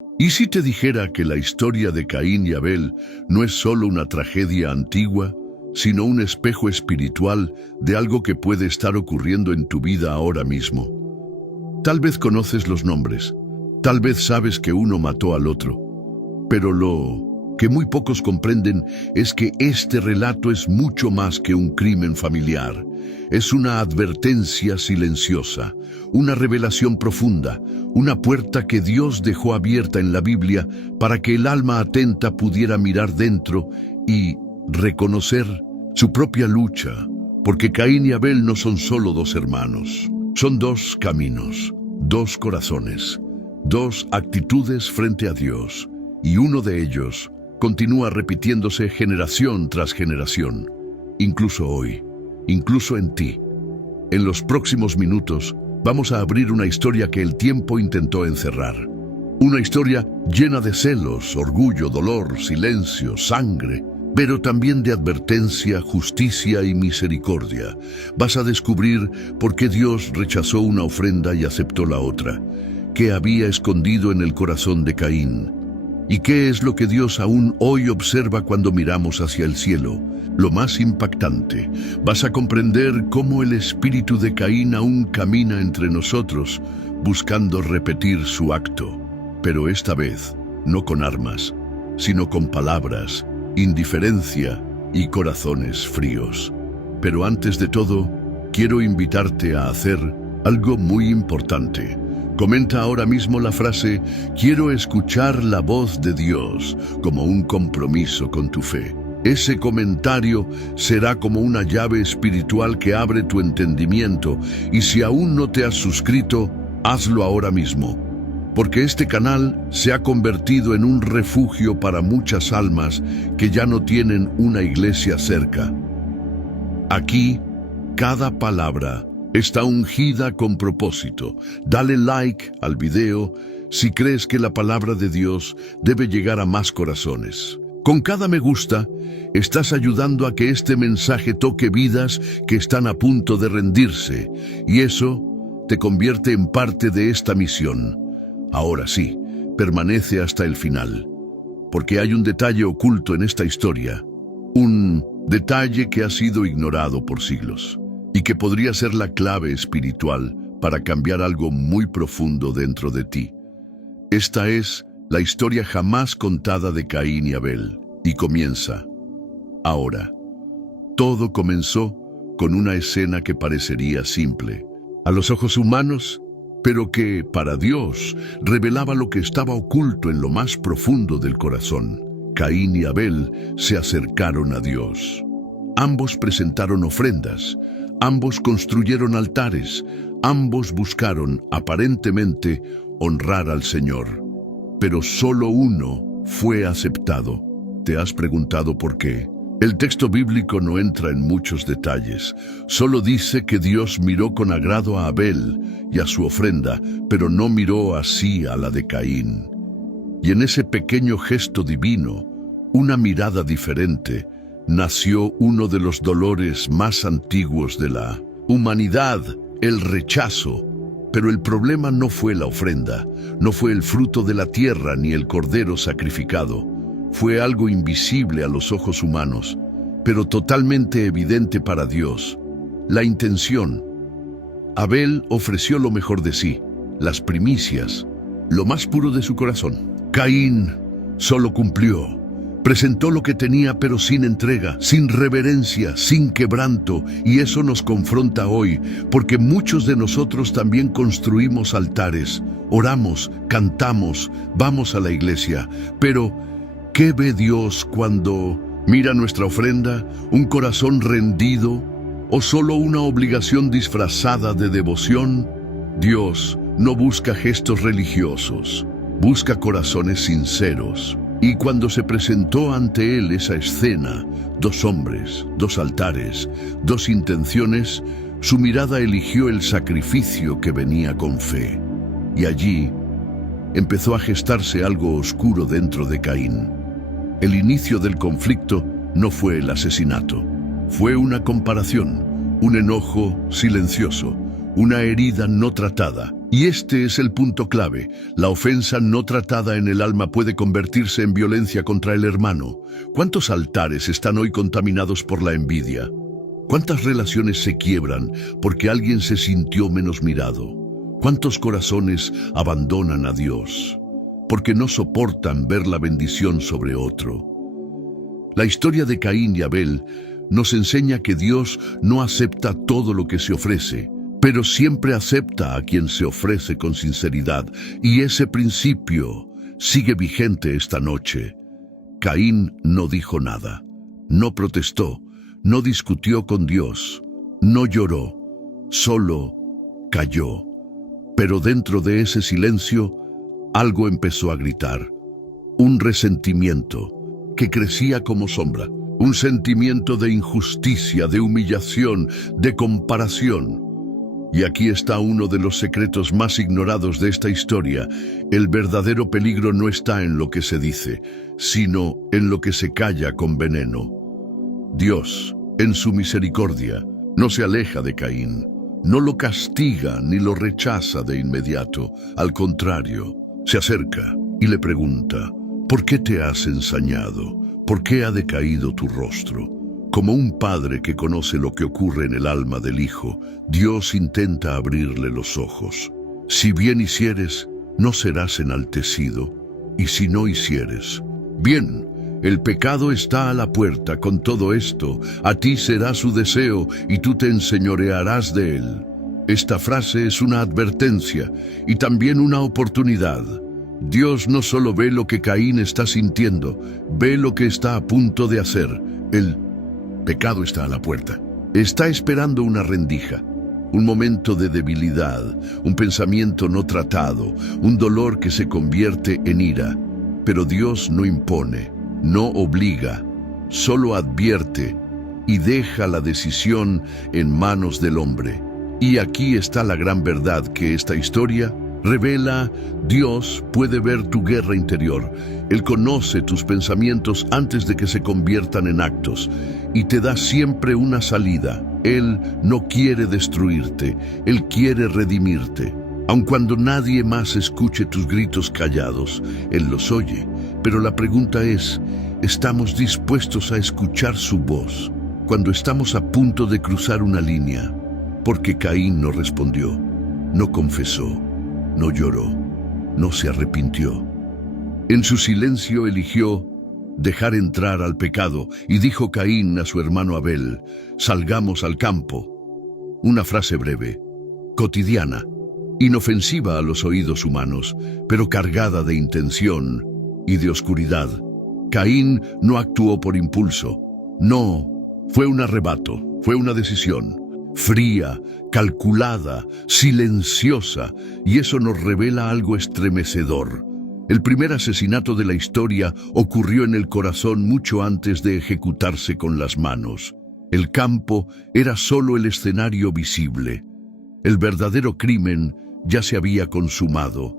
¿Y si te dijera que la historia de Caín y Abel no es solo una tragedia antigua, sino un espejo espiritual de algo que puede estar ocurriendo en tu vida ahora mismo? Tal vez conoces los nombres, tal vez sabes que uno mató al otro, pero lo que muy pocos comprenden es que este relato es mucho más que un crimen familiar. Es una advertencia silenciosa, una revelación profunda, una puerta que Dios dejó abierta en la Biblia para que el alma atenta pudiera mirar dentro y reconocer su propia lucha, porque Caín y Abel no son solo dos hermanos, son dos caminos, dos corazones, dos actitudes frente a Dios, y uno de ellos continúa repitiéndose generación tras generación, incluso hoy, incluso en ti. En los próximos minutos vamos a abrir una historia que el tiempo intentó encerrar. Una historia llena de celos, orgullo, dolor, silencio, sangre, pero también de advertencia, justicia y misericordia. Vas a descubrir por qué Dios rechazó una ofrenda y aceptó la otra, qué había escondido en el corazón de Caín, y qué es lo que Dios aún hoy observa cuando miramos hacia el cielo. Lo más impactante, vas a comprender cómo el espíritu de Caín aún camina entre nosotros, buscando repetir su acto, pero esta vez no con armas, sino con palabras, indiferencia y corazones fríos. Pero antes de todo, quiero invitarte a hacer algo muy importante. Comenta ahora mismo la frase "Quiero escuchar la voz de Dios" como un compromiso con tu fe. Ese comentario será como una llave espiritual que abre tu entendimiento, y si aún no te has suscrito, hazlo ahora mismo, porque este canal se ha convertido en un refugio para muchas almas que ya no tienen una iglesia cerca. Aquí, cada palabra está ungida con propósito. Dale like al video si crees que la palabra de Dios debe llegar a más corazones. Con cada me gusta, estás ayudando a que este mensaje toque vidas que están a punto de rendirse, y eso te convierte en parte de esta misión. Ahora sí, permanece hasta el final, porque hay un detalle oculto en esta historia, un detalle que ha sido ignorado por siglos, y que podría ser la clave espiritual para cambiar algo muy profundo dentro de ti. Esta es la historia jamás contada de Caín y Abel, y comienza ahora. Todo comenzó con una escena que parecería simple a los ojos humanos, pero que, para Dios, revelaba lo que estaba oculto en lo más profundo del corazón. Caín y Abel se acercaron a Dios. Ambos presentaron ofrendas, ambos construyeron altares, ambos buscaron, aparentemente, honrar al Señor. Pero solo uno fue aceptado. ¿Te has preguntado por qué? El texto bíblico no entra en muchos detalles. Solo dice que Dios miró con agrado a Abel y a su ofrenda, pero no miró así a la de Caín. Y en ese pequeño gesto divino, una mirada diferente, nació uno de los dolores más antiguos de la humanidad, el rechazo. Pero el problema no fue la ofrenda, no fue el fruto de la tierra ni el cordero sacrificado. Fue algo invisible a los ojos humanos, pero totalmente evidente para Dios: la intención. Abel ofreció lo mejor de sí, las primicias, lo más puro de su corazón. Caín solo cumplió. Presentó lo que tenía, pero sin entrega, sin reverencia, sin quebranto, y eso nos confronta hoy, porque muchos de nosotros también construimos altares, oramos, cantamos, vamos a la iglesia, pero ¿qué ve Dios cuando mira nuestra ofrenda, un corazón rendido o solo una obligación disfrazada de devoción? Dios no busca gestos religiosos, busca corazones sinceros. Y cuando se presentó ante él esa escena, dos hombres, dos altares, dos intenciones, su mirada eligió el sacrificio que venía con fe. Y allí empezó a gestarse algo oscuro dentro de Caín. El inicio del conflicto no fue el asesinato, fue una comparación, un enojo silencioso, una herida no tratada. Y este es el punto clave. La ofensa no tratada en el alma puede convertirse en violencia contra el hermano. ¿Cuántos altares están hoy contaminados por la envidia? ¿Cuántas relaciones se quiebran porque alguien se sintió menos mirado? ¿Cuántos corazones abandonan a Dios porque no soportan ver la bendición sobre otro? La historia de Caín y Abel nos enseña que Dios no acepta todo lo que se ofrece, pero siempre acepta a quien se ofrece con sinceridad, y ese principio sigue vigente esta noche. Caín no dijo nada, no protestó, no discutió con Dios, no lloró, solo cayó. Pero dentro de ese silencio, algo empezó a gritar, un resentimiento que crecía como sombra, un sentimiento de injusticia, de humillación, de comparación. Y aquí está uno de los secretos más ignorados de esta historia. El verdadero peligro no está en lo que se dice, sino en lo que se calla con veneno. Dios, en su misericordia, no se aleja de Caín, no lo castiga ni lo rechaza de inmediato. Al contrario, se acerca y le pregunta, ¿por qué te has ensañado? ¿Por qué ha decaído tu rostro? Como un padre que conoce lo que ocurre en el alma del hijo, Dios intenta abrirle los ojos. Si bien hicieres, no serás enaltecido, y si no hicieres, bien, el pecado está a la puerta. Con todo esto, a ti será su deseo, y tú te enseñorearás de él. Esta frase es una advertencia, y también una oportunidad. Dios no solo ve lo que Caín está sintiendo, ve lo que está a punto de hacer. El pecado está a la puerta. Está esperando una rendija, un momento de debilidad, un pensamiento no tratado, un dolor que se convierte en ira. Pero Dios no impone, no obliga, solo advierte y deja la decisión en manos del hombre. Y aquí está la gran verdad que esta historia revela. Dios puede ver tu guerra interior. Él conoce tus pensamientos antes de que se conviertan en actos y te da siempre una salida. Él no quiere destruirte, Él quiere redimirte. Aun cuando nadie más escuche tus gritos callados, Él los oye. Pero la pregunta es, ¿estamos dispuestos a escuchar su voz cuando estamos a punto de cruzar una línea? Porque Caín no respondió, no confesó, no lloró, no se arrepintió. En su silencio eligió dejar entrar al pecado y dijo Caín a su hermano Abel, salgamos al campo. Una frase breve, cotidiana, inofensiva a los oídos humanos, pero cargada de intención y de oscuridad. Caín no actuó por impulso, no, fue un arrebato, fue una decisión. Fría, calculada, silenciosa, y eso nos revela algo estremecedor. El primer asesinato de la historia ocurrió en el corazón mucho antes de ejecutarse con las manos. El campo era solo el escenario visible. El verdadero crimen ya se había consumado,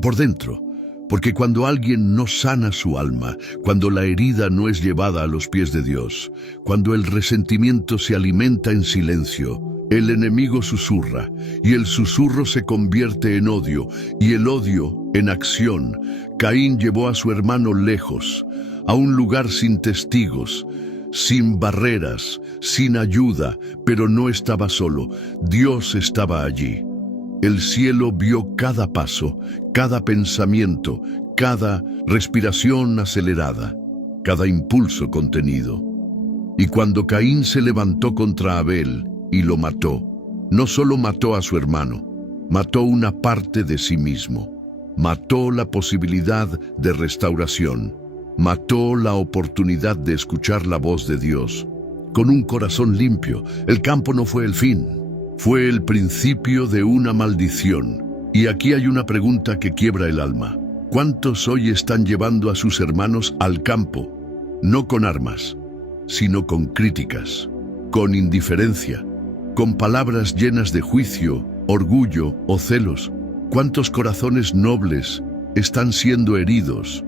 por dentro. Porque cuando alguien no sana su alma, cuando la herida no es llevada a los pies de Dios, cuando el resentimiento se alimenta en silencio, el enemigo susurra, y el susurro se convierte en odio, y el odio en acción. Caín llevó a su hermano lejos, a un lugar sin testigos, sin barreras, sin ayuda, pero no estaba solo. Dios estaba allí. El cielo vio cada paso, cada pensamiento, cada respiración acelerada, cada impulso contenido. Y cuando Caín se levantó contra Abel y lo mató, no solo mató a su hermano, mató una parte de sí mismo, mató la posibilidad de restauración, mató la oportunidad de escuchar la voz de Dios. Con un corazón limpio, el campo no fue el fin. Fue el principio de una maldición. Y aquí hay una pregunta que quiebra el alma. ¿Cuántos hoy están llevando a sus hermanos al campo? No con armas, sino con críticas, con indiferencia, con palabras llenas de juicio, orgullo o celos. ¿Cuántos corazones nobles están siendo heridos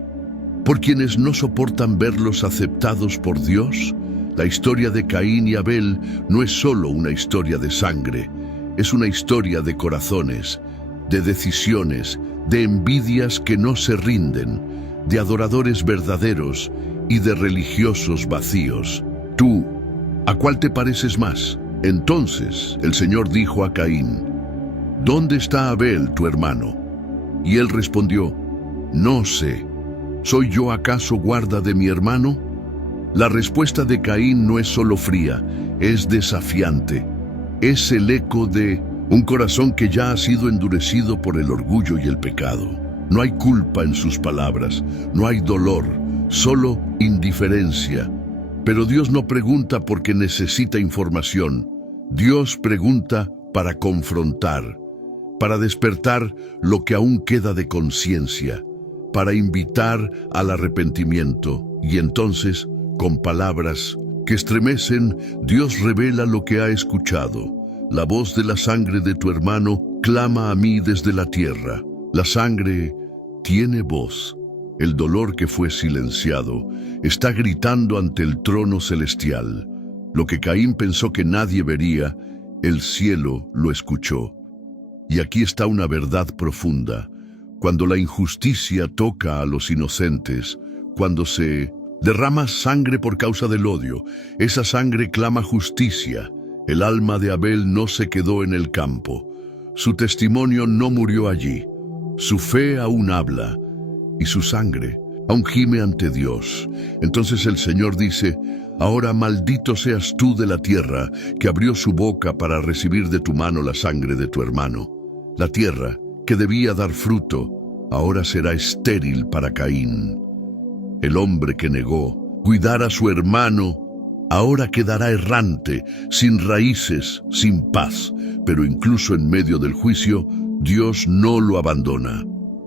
por quienes no soportan verlos aceptados por Dios? La historia de Caín y Abel no es solo una historia de sangre, es una historia de corazones, de decisiones, de envidias que no se rinden, de adoradores verdaderos y de religiosos vacíos. Tú, ¿a cuál te pareces más? Entonces el Señor dijo a Caín: ¿Dónde está Abel, tu hermano? Y él respondió: No sé. ¿Soy yo acaso guarda de mi hermano? La respuesta de Caín no es solo fría, es desafiante. Es el eco de un corazón que ya ha sido endurecido por el orgullo y el pecado. No hay culpa en sus palabras, no hay dolor, solo indiferencia. Pero Dios no pregunta porque necesita información. Dios pregunta para confrontar, para despertar lo que aún queda de conciencia, para invitar al arrepentimiento. Y entonces, con palabras que estremecen, Dios revela lo que ha escuchado. La voz de la sangre de tu hermano clama a mí desde la tierra. La sangre tiene voz. El dolor que fue silenciado está gritando ante el trono celestial. Lo que Caín pensó que nadie vería, el cielo lo escuchó. Y aquí está una verdad profunda. Cuando la injusticia toca a los inocentes, cuando se derrama sangre por causa del odio, esa sangre clama justicia. El alma de Abel no se quedó en el campo. Su testimonio no murió allí. Su fe aún habla y su sangre aún gime ante Dios. Entonces el Señor dice: Ahora maldito seas tú de la tierra, que abrió su boca para recibir de tu mano la sangre de tu hermano. La tierra, que debía dar fruto, ahora será estéril para Caín. El hombre que negó cuidar a su hermano, ahora quedará errante, sin raíces, sin paz. Pero incluso en medio del juicio, Dios no lo abandona.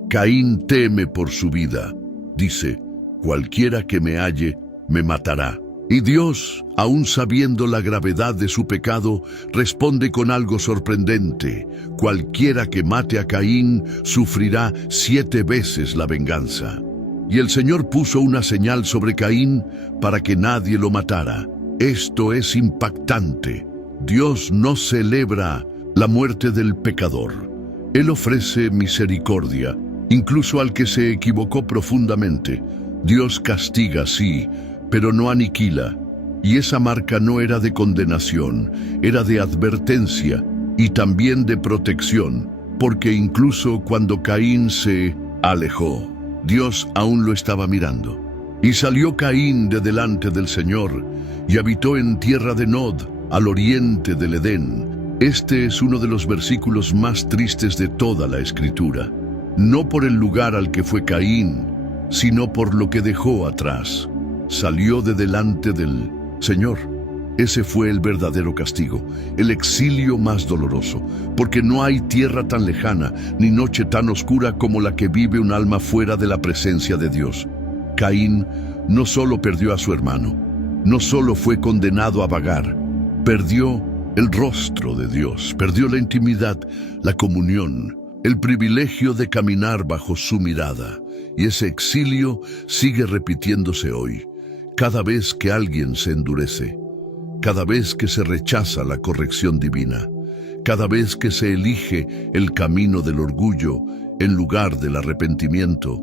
Caín teme por su vida. Dice: Cualquiera que me halle, me matará. Y Dios, aun sabiendo la gravedad de su pecado, responde con algo sorprendente: cualquiera que mate a Caín sufrirá 7 veces la venganza. Y el Señor puso una señal sobre Caín para que nadie lo matara. Esto es impactante. Dios no celebra la muerte del pecador. Él ofrece misericordia, incluso al que se equivocó profundamente. Dios castiga, sí, pero no aniquila. Y esa marca no era de condenación, era de advertencia y también de protección, porque incluso cuando Caín se alejó, Dios aún lo estaba mirando. Y salió Caín de delante del Señor y habitó en tierra de Nod, al oriente del Edén. Este es uno de los versículos más tristes de toda la Escritura, no por el lugar al que fue Caín, sino por lo que dejó atrás. Salió de delante del Señor. Ese fue el verdadero castigo, el exilio más doloroso, porque no hay tierra tan lejana ni noche tan oscura como la que vive un alma fuera de la presencia de Dios. Caín no solo perdió a su hermano, no solo fue condenado a vagar, perdió el rostro de Dios, perdió la intimidad, la comunión, el privilegio de caminar bajo su mirada. Y ese exilio sigue repitiéndose hoy. Cada vez que alguien se endurece, cada vez que se rechaza la corrección divina, cada vez que se elige el camino del orgullo en lugar del arrepentimiento,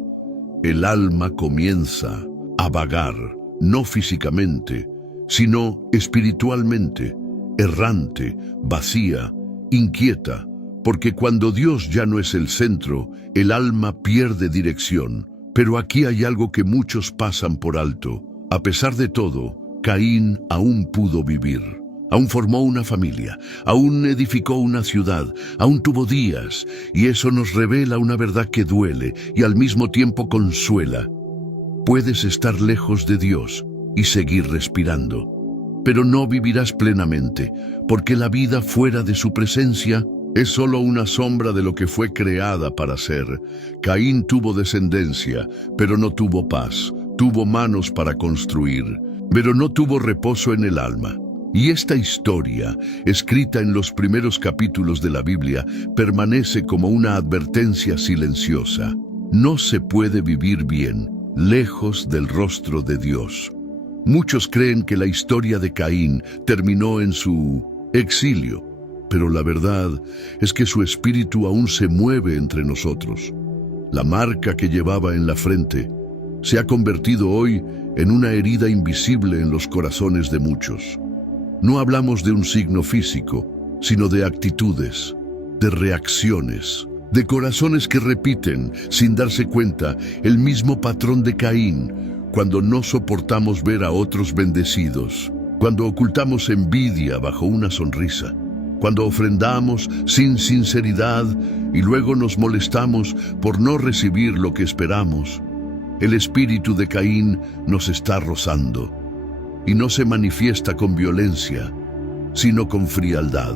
el alma comienza a vagar, no físicamente, sino espiritualmente, errante, vacía, inquieta, porque cuando Dios ya no es el centro, el alma pierde dirección. Pero aquí hay algo que muchos pasan por alto. A pesar de todo, Caín aún pudo vivir. Aún formó una familia, aún edificó una ciudad, aún tuvo días, y eso nos revela una verdad que duele y al mismo tiempo consuela. Puedes estar lejos de Dios y seguir respirando, pero no vivirás plenamente, porque la vida fuera de su presencia es solo una sombra de lo que fue creada para ser. Caín tuvo descendencia, pero no tuvo paz. Tuvo manos para construir, pero no tuvo reposo en el alma. Y esta historia, escrita en los primeros capítulos de la Biblia, permanece como una advertencia silenciosa. No se puede vivir bien lejos del rostro de Dios. Muchos creen que la historia de Caín terminó en su exilio, pero la verdad es que su espíritu aún se mueve entre nosotros. La marca que llevaba en la frente se ha convertido hoy en una herida invisible en los corazones de muchos. No hablamos de un signo físico, sino de actitudes, de reacciones, de corazones que repiten, sin darse cuenta, el mismo patrón de Caín, cuando no soportamos ver a otros bendecidos, cuando ocultamos envidia bajo una sonrisa, cuando ofrendamos sin sinceridad y luego nos molestamos por no recibir lo que esperamos. El espíritu de Caín nos está rozando y no se manifiesta con violencia, sino con frialdad,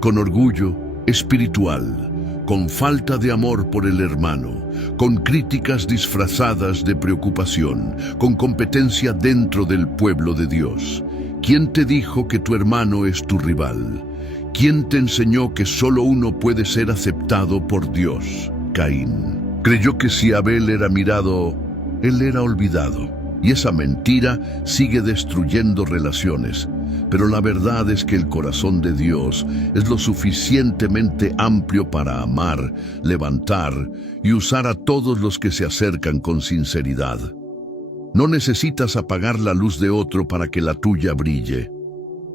con orgullo espiritual, con falta de amor por el hermano, con críticas disfrazadas de preocupación, con competencia dentro del pueblo de Dios. ¿Quién te dijo que tu hermano es tu rival? ¿Quién te enseñó que solo uno puede ser aceptado por Dios? Caín creyó que si Abel era mirado, él era olvidado. Y esa mentira sigue destruyendo relaciones. Pero la verdad es que el corazón de Dios es lo suficientemente amplio para amar, levantar y usar a todos los que se acercan con sinceridad. No necesitas apagar la luz de otro para que la tuya brille.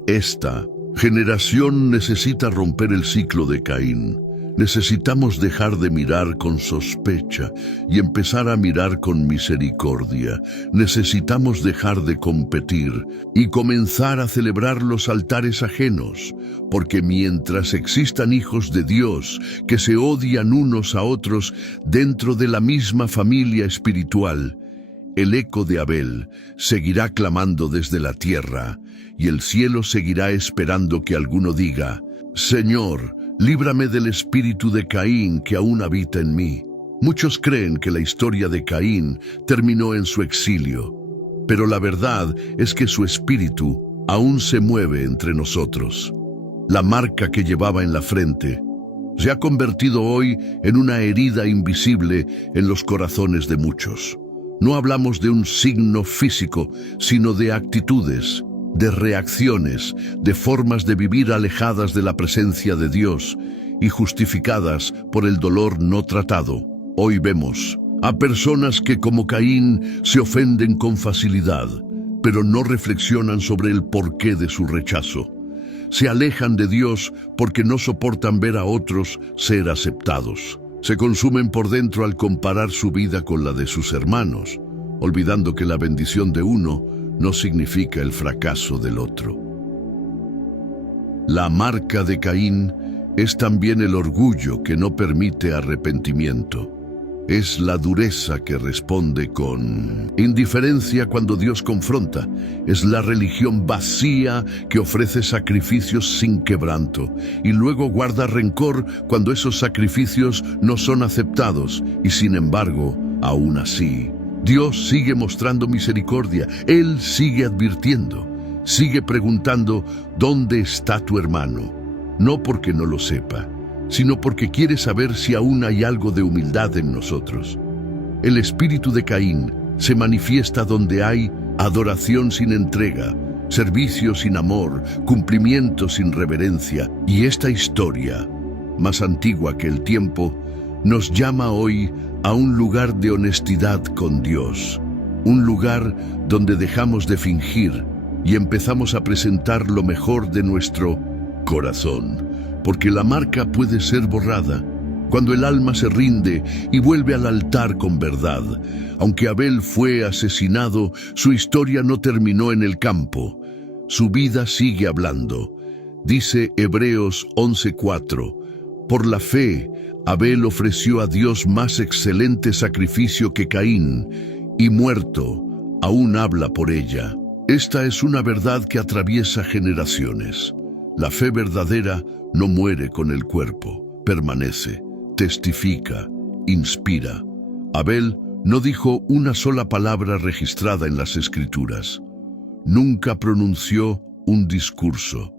Esta generación necesita romper el ciclo de Caín. Necesitamos dejar de mirar con sospecha y empezar a mirar con misericordia. Necesitamos dejar de competir y comenzar a celebrar los altares ajenos, porque mientras existan hijos de Dios que se odian unos a otros dentro de la misma familia espiritual, el eco de Abel seguirá clamando desde la tierra y el cielo seguirá esperando que alguno diga: Señor, líbrame del espíritu de Caín que aún habita en mí. Muchos creen que la historia de Caín terminó en su exilio, pero la verdad es que su espíritu aún se mueve entre nosotros. La marca que llevaba en la frente se ha convertido hoy en una herida invisible en los corazones de muchos. No hablamos de un signo físico, sino de actitudes, de reacciones, de formas de vivir alejadas de la presencia de Dios y justificadas por el dolor no tratado. Hoy vemos a personas que, como Caín, se ofenden con facilidad, pero no reflexionan sobre el porqué de su rechazo. Se alejan de Dios porque no soportan ver a otros ser aceptados. Se consumen por dentro al comparar su vida con la de sus hermanos, olvidando que la bendición de uno no significa el fracaso del otro. La marca de Caín es también el orgullo que no permite arrepentimiento. Es la dureza que responde con indiferencia cuando Dios confronta. Es la religión vacía que ofrece sacrificios sin quebranto y luego guarda rencor cuando esos sacrificios no son aceptados. Y sin embargo, aún así, Dios sigue mostrando misericordia. Él sigue advirtiendo, sigue preguntando: ¿dónde está tu hermano? No porque no lo sepa, sino porque quiere saber si aún hay algo de humildad en nosotros. El espíritu de Caín se manifiesta donde hay adoración sin entrega, servicio sin amor, cumplimiento sin reverencia. Y esta historia, más antigua que el tiempo, nos llama hoy a un lugar de honestidad con Dios, un lugar donde dejamos de fingir y empezamos a presentar lo mejor de nuestro corazón, porque la marca puede ser borrada cuando el alma se rinde y vuelve al altar con verdad. Aunque Abel fue asesinado, su historia no terminó en el campo. Su vida sigue hablando. Dice Hebreos 11:4, por la fe, Abel ofreció a Dios más excelente sacrificio que Caín, y muerto, aún habla por ella. Esta es una verdad que atraviesa generaciones. La fe verdadera no muere con el cuerpo, permanece, testifica, inspira. Abel no dijo una sola palabra registrada en las Escrituras. Nunca pronunció un discurso.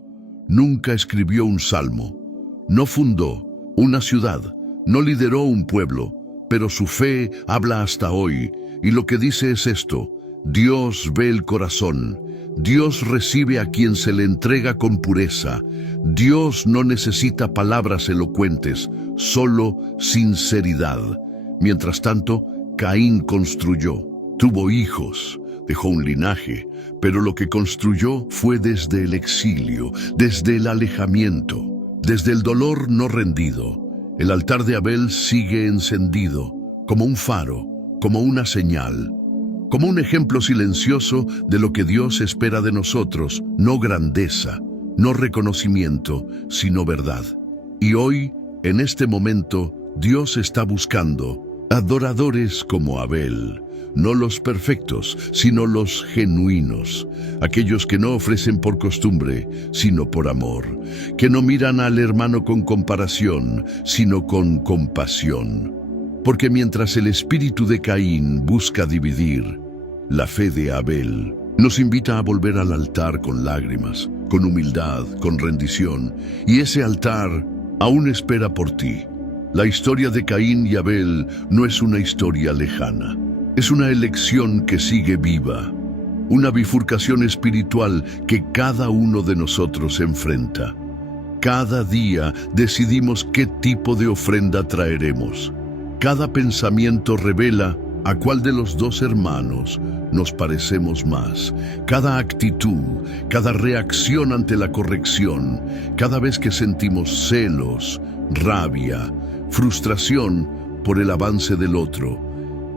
Nunca escribió un salmo. No fundó una ciudad. No lideró un pueblo. Pero su fe habla hasta hoy. Y lo que dice es esto: Dios ve el corazón. Dios recibe a quien se le entrega con pureza. Dios no necesita palabras elocuentes, solo sinceridad. Mientras tanto, Caín construyó, tuvo hijos, dejó un linaje, pero lo que construyó fue desde el exilio, desde el alejamiento, desde el dolor no rendido. El altar de Abel sigue encendido, como un faro, como una señal, como un ejemplo silencioso de lo que Dios espera de nosotros, no grandeza, no reconocimiento, sino verdad. Y hoy, en este momento, Dios está buscando adoradores como Abel, no los perfectos, sino los genuinos, aquellos que no ofrecen por costumbre, sino por amor, que no miran al hermano con comparación, sino con compasión. Porque mientras el espíritu de Caín busca dividir, la fe de Abel nos invita a volver al altar con lágrimas, con humildad, con rendición, y ese altar aún espera por ti. La historia de Caín y Abel no es una historia lejana, es una elección que sigue viva, una bifurcación espiritual que cada uno de nosotros enfrenta. Cada día decidimos qué tipo de ofrenda traeremos. Cada pensamiento revela a cuál de los dos hermanos nos parecemos más. Cada actitud, cada reacción ante la corrección, cada vez que sentimos celos, rabia, frustración por el avance del otro,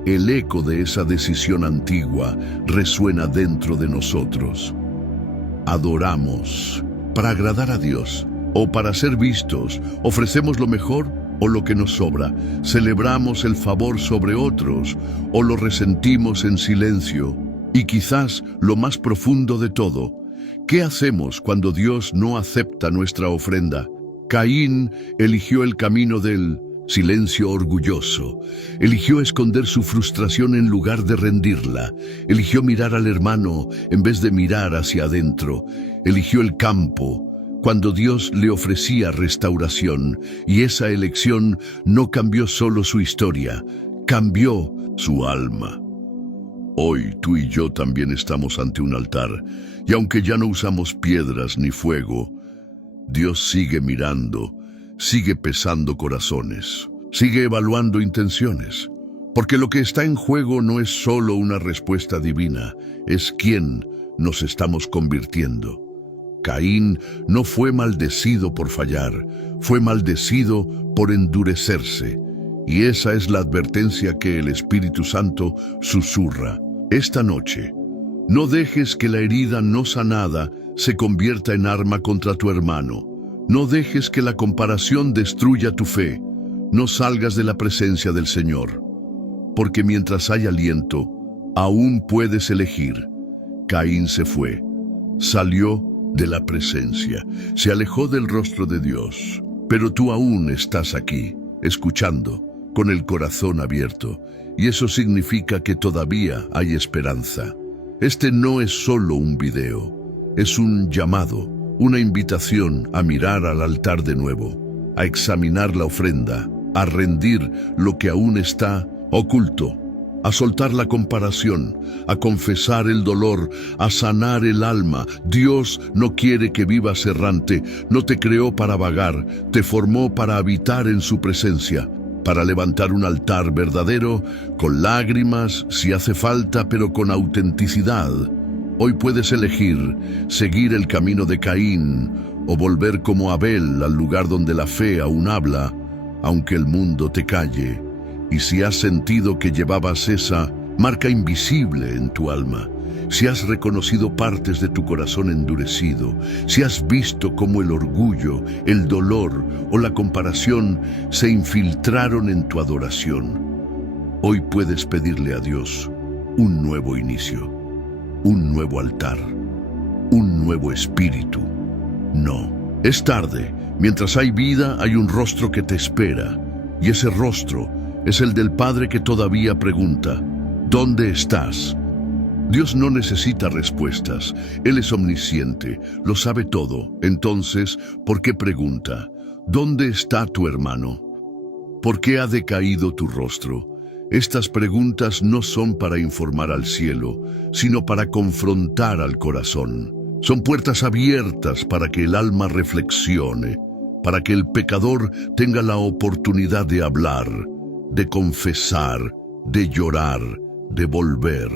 el eco de esa decisión antigua resuena dentro de nosotros. Adoramos para agradar a Dios o para ser vistos, ofrecemos lo mejor o lo que nos sobra, celebramos el favor sobre otros o lo resentimos en silencio. Y quizás lo más profundo de todo, ¿qué hacemos cuando Dios no acepta nuestra ofrenda? Caín eligió el camino del silencio orgulloso, eligió esconder su frustración en lugar de rendirla, eligió mirar al hermano en vez de mirar hacia adentro, eligió el campo cuando Dios le ofrecía restauración, y esa elección no cambió solo su historia, cambió su alma. Hoy tú y yo también estamos ante un altar, y aunque ya no usamos piedras ni fuego, Dios sigue mirando, sigue pesando corazones, sigue evaluando intenciones, porque lo que está en juego no es solo una respuesta divina, es quién nos estamos convirtiendo. Caín no fue maldecido por fallar, fue maldecido por endurecerse, y esa es la advertencia que el Espíritu Santo susurra. Esta noche, no dejes que la herida no sanada se convierta en arma contra tu hermano. No dejes que la comparación destruya tu fe. No salgas de la presencia del Señor, porque mientras hay aliento, aún puedes elegir. Caín se fue, salió de la presencia, se alejó del rostro de Dios, pero tú aún estás aquí, escuchando, con el corazón abierto, y eso significa que todavía hay esperanza. Este no es solo un video, es un llamado, una invitación a mirar al altar de nuevo, a examinar la ofrenda, a rendir lo que aún está oculto, a soltar la comparación, a confesar el dolor, a sanar el alma. Dios no quiere que vivas errante, no te creó para vagar, te formó para habitar en su presencia, para levantar un altar verdadero, con lágrimas, si hace falta, pero con autenticidad. Hoy puedes elegir seguir el camino de Caín o volver como Abel al lugar donde la fe aún habla, aunque el mundo te calle. Y si has sentido que llevabas esa marca invisible en tu alma, si has reconocido partes de tu corazón endurecido, si has visto cómo el orgullo, el dolor o la comparación se infiltraron en tu adoración, hoy puedes pedirle a Dios un nuevo inicio, un nuevo altar, un nuevo espíritu. No, es tarde. Mientras hay vida, hay un rostro que te espera, y ese rostro es el del Padre que todavía pregunta, ¿dónde estás? Dios no necesita respuestas, Él es omnisciente, lo sabe todo. Entonces, ¿por qué pregunta? ¿Dónde está tu hermano? ¿Por qué ha decaído tu rostro? Estas preguntas no son para informar al cielo, sino para confrontar al corazón. Son puertas abiertas para que el alma reflexione, para que el pecador tenga la oportunidad de hablar, de confesar, de llorar, de volver.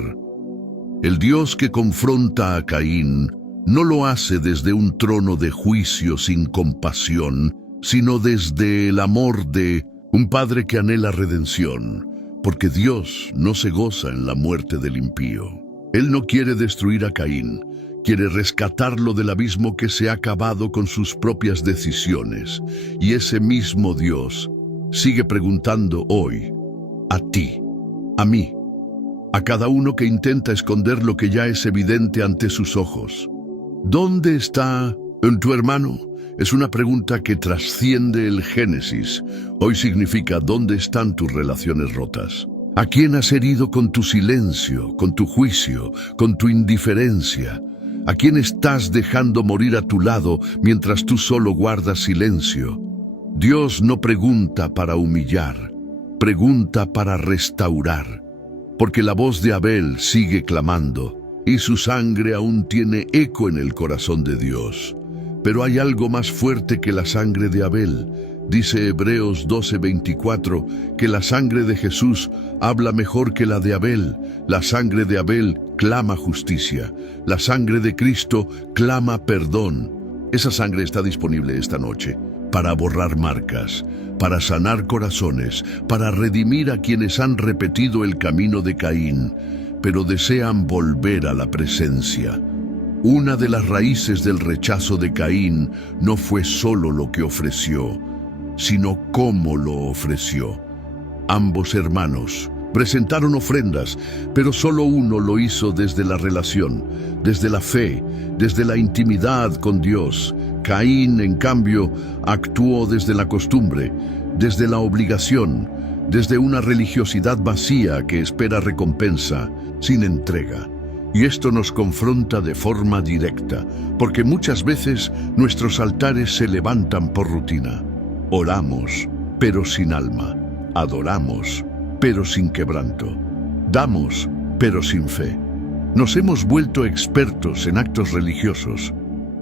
El Dios que confronta a Caín no lo hace desde un trono de juicio sin compasión, sino desde el amor de un padre que anhela redención, porque Dios no se goza en la muerte del impío. Él no quiere destruir a Caín, quiere rescatarlo del abismo que se ha cavado con sus propias decisiones. Y ese mismo Dios sigue preguntando hoy, a ti, a mí, a cada uno que intenta esconder lo que ya es evidente ante sus ojos. ¿Dónde está tu hermano? Es una pregunta que trasciende el Génesis. Hoy significa ¿dónde están tus relaciones rotas? ¿A quién has herido con tu silencio, con tu juicio, con tu indiferencia? ¿A quién estás dejando morir a tu lado mientras tú solo guardas silencio? Dios no pregunta para humillar, pregunta para restaurar, porque la voz de Abel sigue clamando y su sangre aún tiene eco en el corazón de Dios. Pero hay algo más fuerte que la sangre de Abel. Dice Hebreos 12:24 que la sangre de Jesús habla mejor que la de Abel. La sangre de Abel clama justicia. La sangre de Cristo clama perdón. Esa sangre está disponible esta noche para borrar marcas, para sanar corazones, para redimir a quienes han repetido el camino de Caín, pero desean volver a la presencia. Una de las raíces del rechazo de Caín no fue solo lo que ofreció, sino cómo lo ofreció. Ambos hermanos presentaron ofrendas, pero solo uno lo hizo desde la relación, desde la fe, desde la intimidad con Dios. Caín, en cambio, actuó desde la costumbre, desde la obligación, desde una religiosidad vacía que espera recompensa, sin entrega. Y esto nos confronta de forma directa, porque muchas veces nuestros altares se levantan por rutina. Oramos, pero sin alma. Adoramos, pero sin quebranto. Damos, pero sin fe. Nos hemos vuelto expertos en actos religiosos,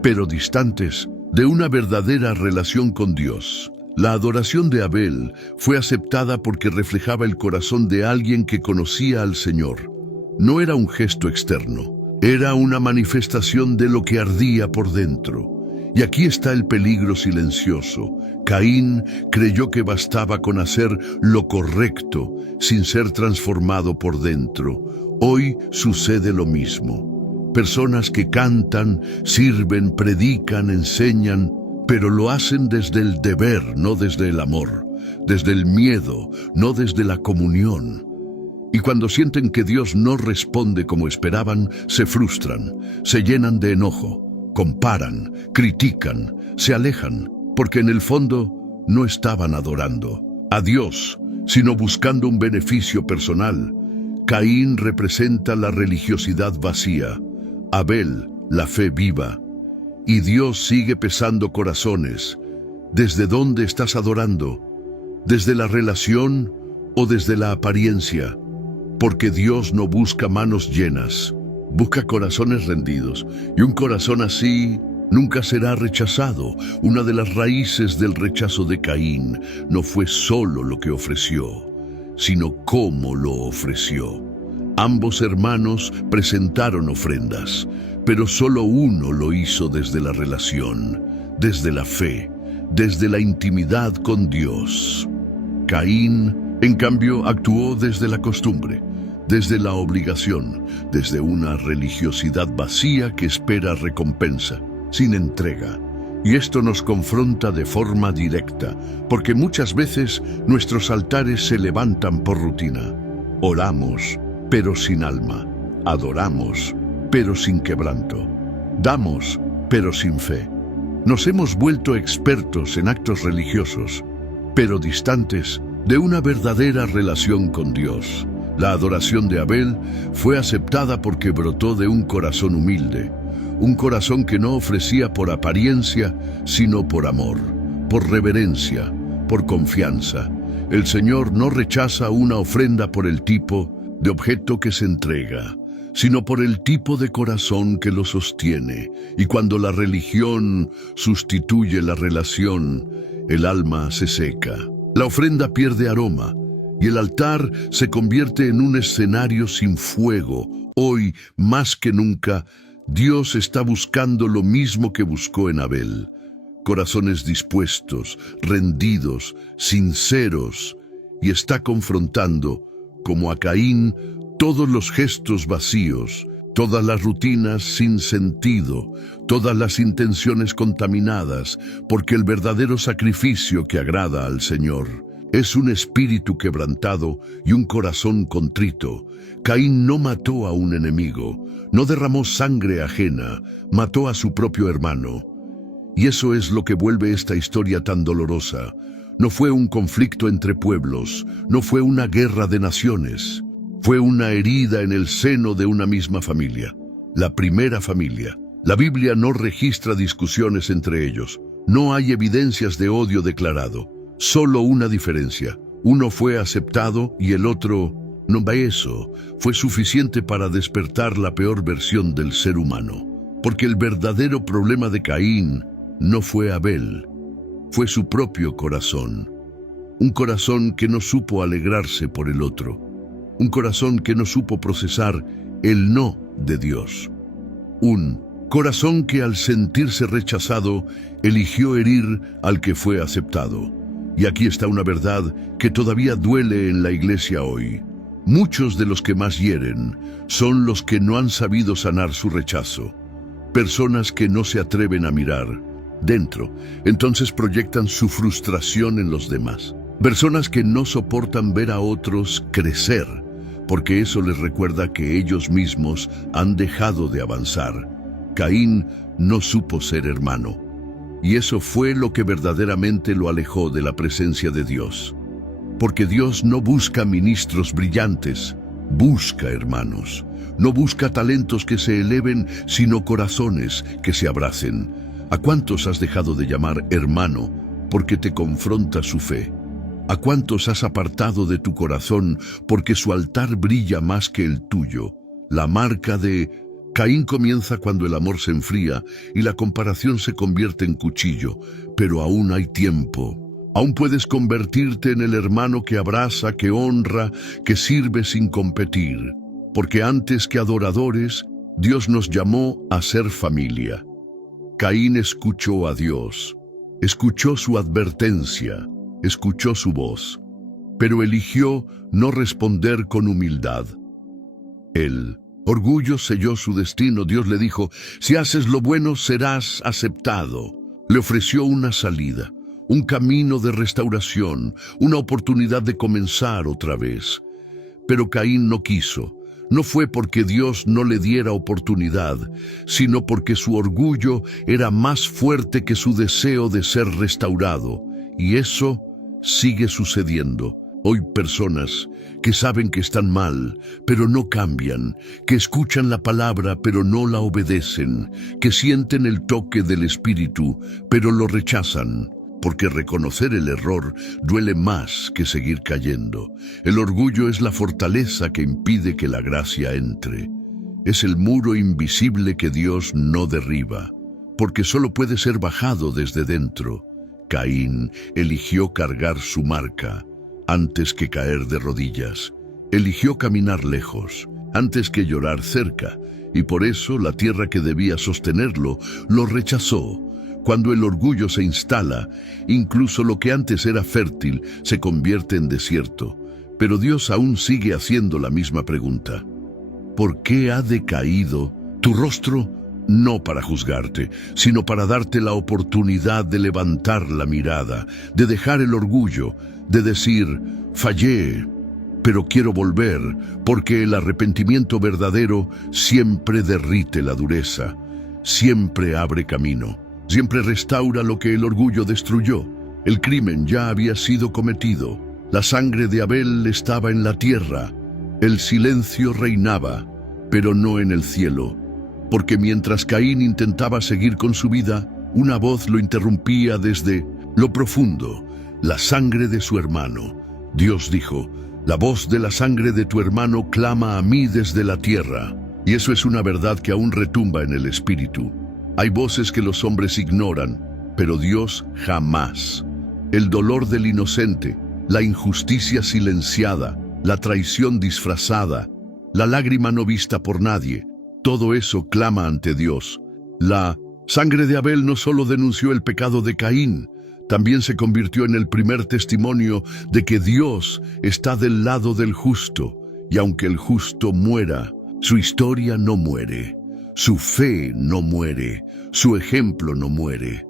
pero distantes de una verdadera relación con Dios. La adoración de Abel fue aceptada porque reflejaba el corazón de alguien que conocía al Señor. No era un gesto externo, era una manifestación de lo que ardía por dentro. Y aquí está el peligro silencioso. Caín creyó que bastaba con hacer lo correcto sin ser transformado por dentro. Hoy sucede lo mismo. Personas que cantan, sirven, predican, enseñan, pero lo hacen desde el deber, no desde el amor, desde el miedo, no desde la comunión. Y cuando sienten que Dios no responde como esperaban, se frustran, se llenan de enojo, comparan, critican, se alejan, porque en el fondo no estaban adorando a Dios, sino buscando un beneficio personal. Caín representa la religiosidad vacía, Abel la fe viva, y Dios sigue pesando corazones. ¿Desde dónde estás adorando? ¿Desde la relación o desde la apariencia? Porque Dios no busca manos llenas, busca corazones rendidos, y un corazón así nunca será rechazado. Una de las raíces del rechazo de Caín no fue solo lo que ofreció, sino cómo lo ofreció. Ambos hermanos presentaron ofrendas, pero solo uno lo hizo desde la relación, desde la fe, desde la intimidad con Dios. Caín, en cambio, actuó desde la costumbre, desde la obligación, desde una religiosidad vacía que espera recompensa, sin entrega. Y esto nos confronta de forma directa, porque muchas veces nuestros altares se levantan por rutina. Oramos, pero sin alma. Adoramos, pero sin quebranto. Damos, pero sin fe. Nos hemos vuelto expertos en actos religiosos, pero distantes de una verdadera relación con Dios. La adoración de Abel fue aceptada porque brotó de un corazón humilde, un corazón que no ofrecía por apariencia, sino por amor, por reverencia, por confianza. El Señor no rechaza una ofrenda por el tipo de objeto que se entrega, sino por el tipo de corazón que lo sostiene. Y cuando la religión sustituye la relación, el alma se seca. La ofrenda pierde aroma y el altar se convierte en un escenario sin fuego. Hoy, más que nunca, Dios está buscando lo mismo que buscó en Abel. Corazones dispuestos, rendidos, sinceros, y está confrontando, como a Caín, todos los gestos vacíos, todas las rutinas sin sentido, todas las intenciones contaminadas, porque el verdadero sacrificio que agrada al Señor es un espíritu quebrantado y un corazón contrito. Caín no mató a un enemigo, no derramó sangre ajena, mató a su propio hermano. Y eso es lo que vuelve esta historia tan dolorosa. No fue un conflicto entre pueblos, no fue una guerra de naciones. Fue una herida en el seno de una misma familia, la primera familia. La Biblia no registra discusiones entre ellos. No hay evidencias de odio declarado. Solo una diferencia. Uno fue aceptado y el otro no. Eso fue suficiente para despertar la peor versión del ser humano. Porque el verdadero problema de Caín no fue Abel, fue su propio corazón. Un corazón que no supo alegrarse por el otro. Un corazón que no supo procesar el no de Dios. Un corazón que al sentirse rechazado, eligió herir al que fue aceptado. Y aquí está una verdad que todavía duele en la iglesia hoy. Muchos de los que más hieren son los que no han sabido sanar su rechazo. Personas que no se atreven a mirar dentro, entonces proyectan su frustración en los demás. Personas que no soportan ver a otros crecer, porque eso les recuerda que ellos mismos han dejado de avanzar. Caín no supo ser hermano, y eso fue lo que verdaderamente lo alejó de la presencia de Dios. Porque Dios no busca ministros brillantes, busca hermanos. No busca talentos que se eleven, sino corazones que se abracen. ¿A cuántos has dejado de llamar hermano porque te confronta su fe? ¿A cuántos has apartado de tu corazón porque su altar brilla más que el tuyo? La marca de Caín comienza cuando el amor se enfría y la comparación se convierte en cuchillo, pero aún hay tiempo. Aún puedes convertirte en el hermano que abraza, que honra, que sirve sin competir. Porque antes que adoradores, Dios nos llamó a ser familia. Caín escuchó a Dios, escuchó su advertencia, escuchó su voz, pero eligió no responder con humildad. El orgullo selló su destino. Dios le dijo, si haces lo bueno serás aceptado. Le ofreció una salida, un camino de restauración, una oportunidad de comenzar otra vez. Pero Caín no quiso. No fue porque Dios no le diera oportunidad, sino porque su orgullo era más fuerte que su deseo de ser restaurado. Y eso sigue sucediendo. Hoy personas que saben que están mal, pero no cambian, que escuchan la palabra, pero no la obedecen, que sienten el toque del Espíritu, pero lo rechazan. Porque reconocer el error duele más que seguir cayendo. El orgullo es la fortaleza que impide que la gracia entre. Es el muro invisible que Dios no derriba, porque solo puede ser bajado desde dentro. Caín eligió cargar su marca antes que caer de rodillas. Eligió caminar lejos antes que llorar cerca, y por eso la tierra que debía sostenerlo lo rechazó. Cuando el orgullo se instala, incluso lo que antes era fértil se convierte en desierto. Pero Dios aún sigue haciendo la misma pregunta. ¿Por qué ha decaído tu rostro? No para juzgarte, sino para darte la oportunidad de levantar la mirada, de dejar el orgullo, de decir, fallé, pero quiero volver, porque el arrepentimiento verdadero siempre derrite la dureza, siempre abre camino. Siempre restaura lo que el orgullo destruyó. El crimen ya había sido cometido. La sangre de Abel estaba en la tierra. El silencio reinaba, pero no en el cielo. Porque mientras Caín intentaba seguir con su vida, una voz lo interrumpía desde lo profundo. La sangre de su hermano, Dios dijo: la voz de la sangre de tu hermano clama a mí desde la tierra. Y eso es una verdad que aún retumba en el espíritu. Hay voces que los hombres ignoran, pero Dios jamás. El dolor del inocente, la injusticia silenciada, la traición disfrazada, la lágrima no vista por nadie, todo eso clama ante Dios. La sangre de Abel no solo denunció el pecado de Caín, también se convirtió en el primer testimonio de que Dios está del lado del justo, y aunque el justo muera, su historia no muere, su fe no muere, su ejemplo no muere.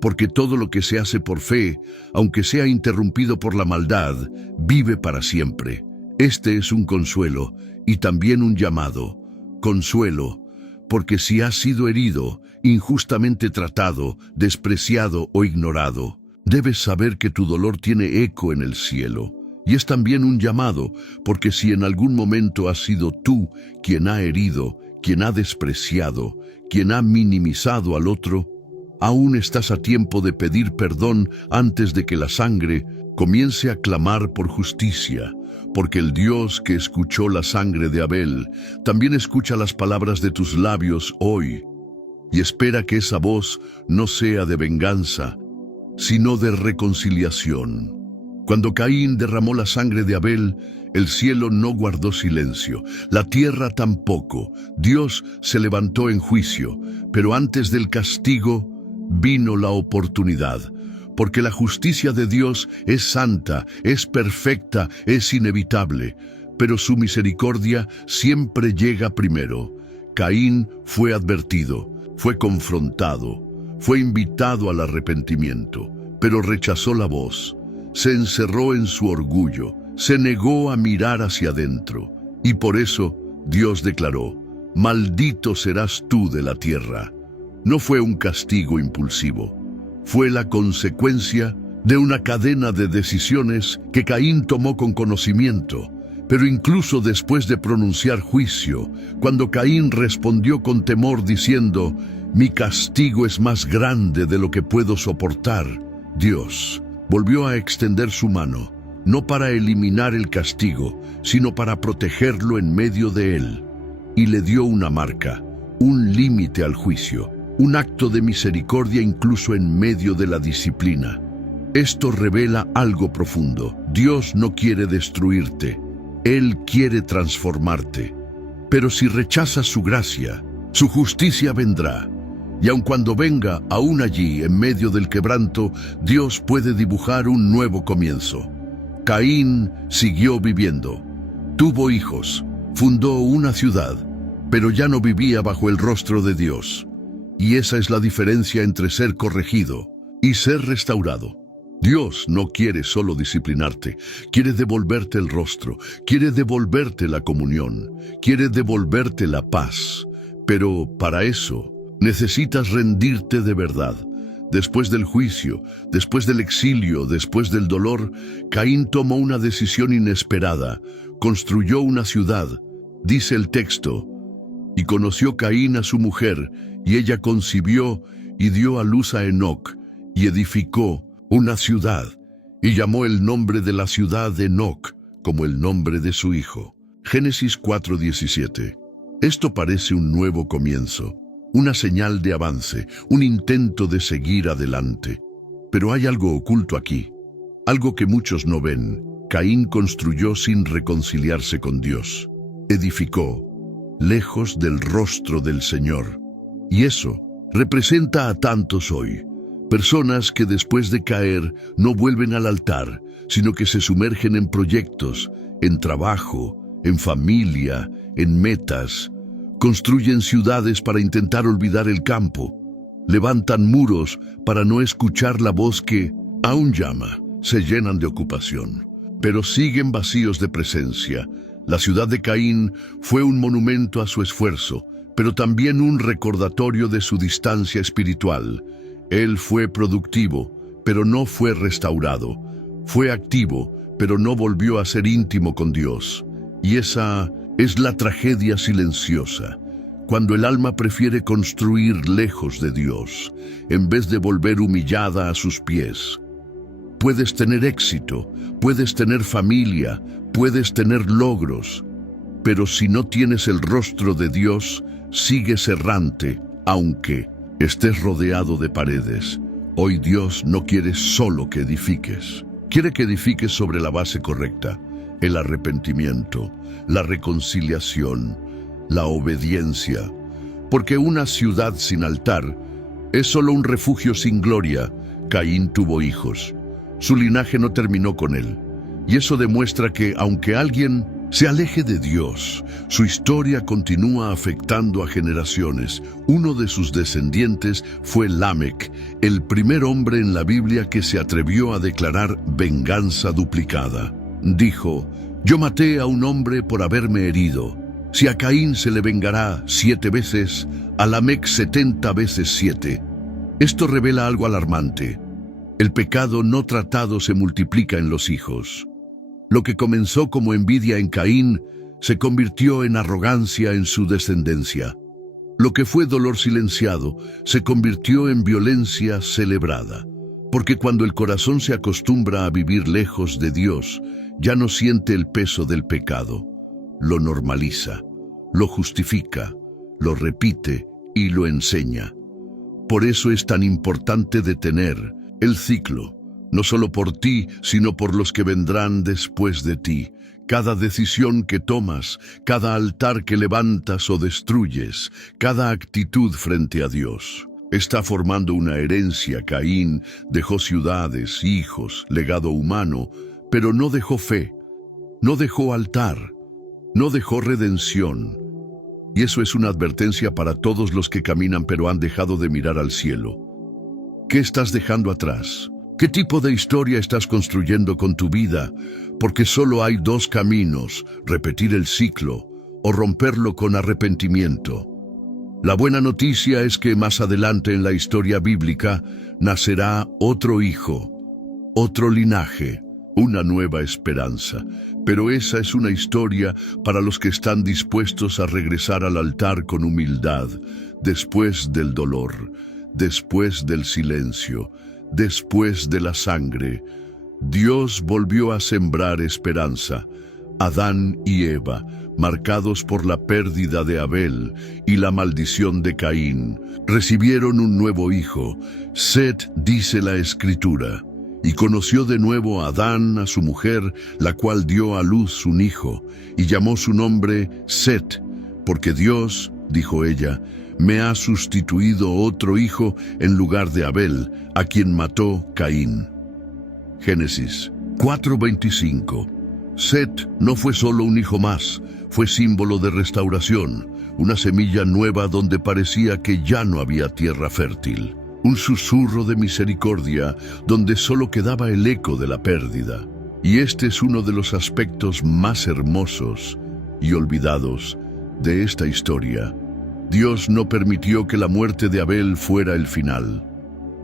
Porque todo lo que se hace por fe, aunque sea interrumpido por la maldad, vive para siempre. Este es un consuelo y también un llamado. Consuelo, porque si has sido herido, injustamente tratado, despreciado o ignorado, debes saber que tu dolor tiene eco en el cielo. Y es también un llamado, porque si en algún momento has sido tú quien ha herido, quien ha despreciado, quien ha minimizado al otro, aún estás a tiempo de pedir perdón antes de que la sangre comience a clamar por justicia, porque el Dios que escuchó la sangre de Abel también escucha las palabras de tus labios hoy, y espera que esa voz no sea de venganza, sino de reconciliación. Cuando Caín derramó la sangre de Abel, el cielo no guardó silencio, la tierra tampoco. Dios se levantó en juicio, pero antes del castigo vino la oportunidad, porque la justicia de Dios es santa, es perfecta, es inevitable, pero su misericordia siempre llega primero. Caín fue advertido, fue confrontado, fue invitado al arrepentimiento, pero rechazó la voz. Se encerró en su orgullo, se negó a mirar hacia adentro, y por eso Dios declaró: maldito serás tú de la tierra. No fue un castigo impulsivo, fue la consecuencia de una cadena de decisiones que Caín tomó con conocimiento. Pero incluso después de pronunciar juicio, cuando Caín respondió con temor diciendo: mi castigo es más grande de lo que puedo soportar, Dios volvió a extender su mano, no para eliminar el castigo, sino para protegerlo en medio de él, y le dio una marca, un límite al juicio, un acto de misericordia incluso en medio de la disciplina. Esto revela algo profundo. Dios no quiere destruirte, Él quiere transformarte. Pero si rechazas su gracia, su justicia vendrá. Y aun cuando venga, aún allí, en medio del quebranto, Dios puede dibujar un nuevo comienzo. Caín siguió viviendo. Tuvo hijos, fundó una ciudad, pero ya no vivía bajo el rostro de Dios. Y esa es la diferencia entre ser corregido y ser restaurado. Dios no quiere solo disciplinarte, quiere devolverte el rostro, quiere devolverte la comunión, quiere devolverte la paz. Pero para eso necesitas rendirte de verdad. Después del juicio, después del exilio, después del dolor, Caín tomó una decisión inesperada. Construyó una ciudad. Dice el texto: y conoció Caín a su mujer, y ella concibió y dio a luz a Enoc, y edificó una ciudad, y llamó el nombre de la ciudad Enoc, como el nombre de su hijo. Génesis 4:17. Esto parece un nuevo comienzo, una señal de avance, un intento de seguir adelante. Pero hay algo oculto aquí, algo que muchos no ven. Caín construyó sin reconciliarse con Dios. Edificó lejos del rostro del Señor. Y eso representa a tantos hoy. Personas que después de caer no vuelven al altar, sino que se sumergen en proyectos, en trabajo, en familia, en metas. Construyen ciudades para intentar olvidar el campo. Levantan muros para no escuchar la voz que aún llama. Se llenan de ocupación, pero siguen vacíos de presencia. La ciudad de Caín fue un monumento a su esfuerzo, pero también un recordatorio de su distancia espiritual. Él fue productivo, pero no fue restaurado. Fue activo, pero no volvió a ser íntimo con Dios. Y esa es la tragedia silenciosa, cuando el alma prefiere construir lejos de Dios, en vez de volver humillada a sus pies. puedes tener éxito, puedes tener familia, puedes tener logros, pero si no tienes el rostro de Dios, sigues errante, aunque estés rodeado de paredes. Hoy Dios no quiere solo que edifiques, quiere que edifiques sobre la base correcta, el arrepentimiento, la reconciliación, la obediencia, porque una ciudad sin altar es solo un refugio sin gloria. Caín tuvo hijos. Su linaje no terminó con él. Y eso demuestra que, aunque alguien se aleje de Dios, su historia continúa afectando a generaciones. Uno de sus descendientes fue Lamec, el primer hombre en la Biblia que se atrevió a declarar venganza duplicada. Dijo: «Yo maté a un hombre por haberme herido. Si a Caín se le vengará 7 veces, a Lamec 70 veces 7. Esto revela algo alarmante. El pecado no tratado se multiplica en los hijos. Lo que comenzó como envidia en Caín se convirtió en arrogancia en su descendencia. Lo que fue dolor silenciado se convirtió en violencia celebrada. Porque cuando el corazón se acostumbra a vivir lejos de Dios, ya no siente el peso del pecado. Lo normaliza, lo justifica, lo repite y lo enseña. Por eso es tan importante detener el ciclo, no solo por ti, sino por los que vendrán después de ti. Cada decisión que tomas, cada altar que levantas o destruyes, cada actitud frente a Dios, está formando una herencia. Caín dejó ciudades, hijos, legado humano, pero no dejó fe, no dejó altar, no dejó redención. Y eso es una advertencia para todos los que caminan pero han dejado de mirar al cielo. ¿Qué estás dejando atrás? ¿Qué tipo de historia estás construyendo con tu vida? Porque solo hay 2 caminos: repetir el ciclo o romperlo con arrepentimiento. La buena noticia es que más adelante en la historia bíblica nacerá otro hijo, otro linaje, una nueva esperanza. Pero esa es una historia para los que están dispuestos a regresar al altar con humildad, después del dolor, después del silencio, después de la sangre. Dios volvió a sembrar esperanza. Adán y Eva, marcados por la pérdida de Abel y la maldición de Caín, recibieron un nuevo hijo. Set, dice la Escritura, y conoció de nuevo a Adán, a su mujer, la cual dio a luz un hijo, y llamó su nombre Set, porque Dios, dijo ella, me ha sustituido otro hijo en lugar de Abel, a quien mató Caín. Génesis 4:25. Set no fue solo un hijo más, fue símbolo de restauración, una semilla nueva donde parecía que ya no había tierra fértil, un susurro de misericordia donde solo quedaba el eco de la pérdida. Y este es uno de los aspectos más hermosos y olvidados de esta historia. Dios no permitió que la muerte de Abel fuera el final.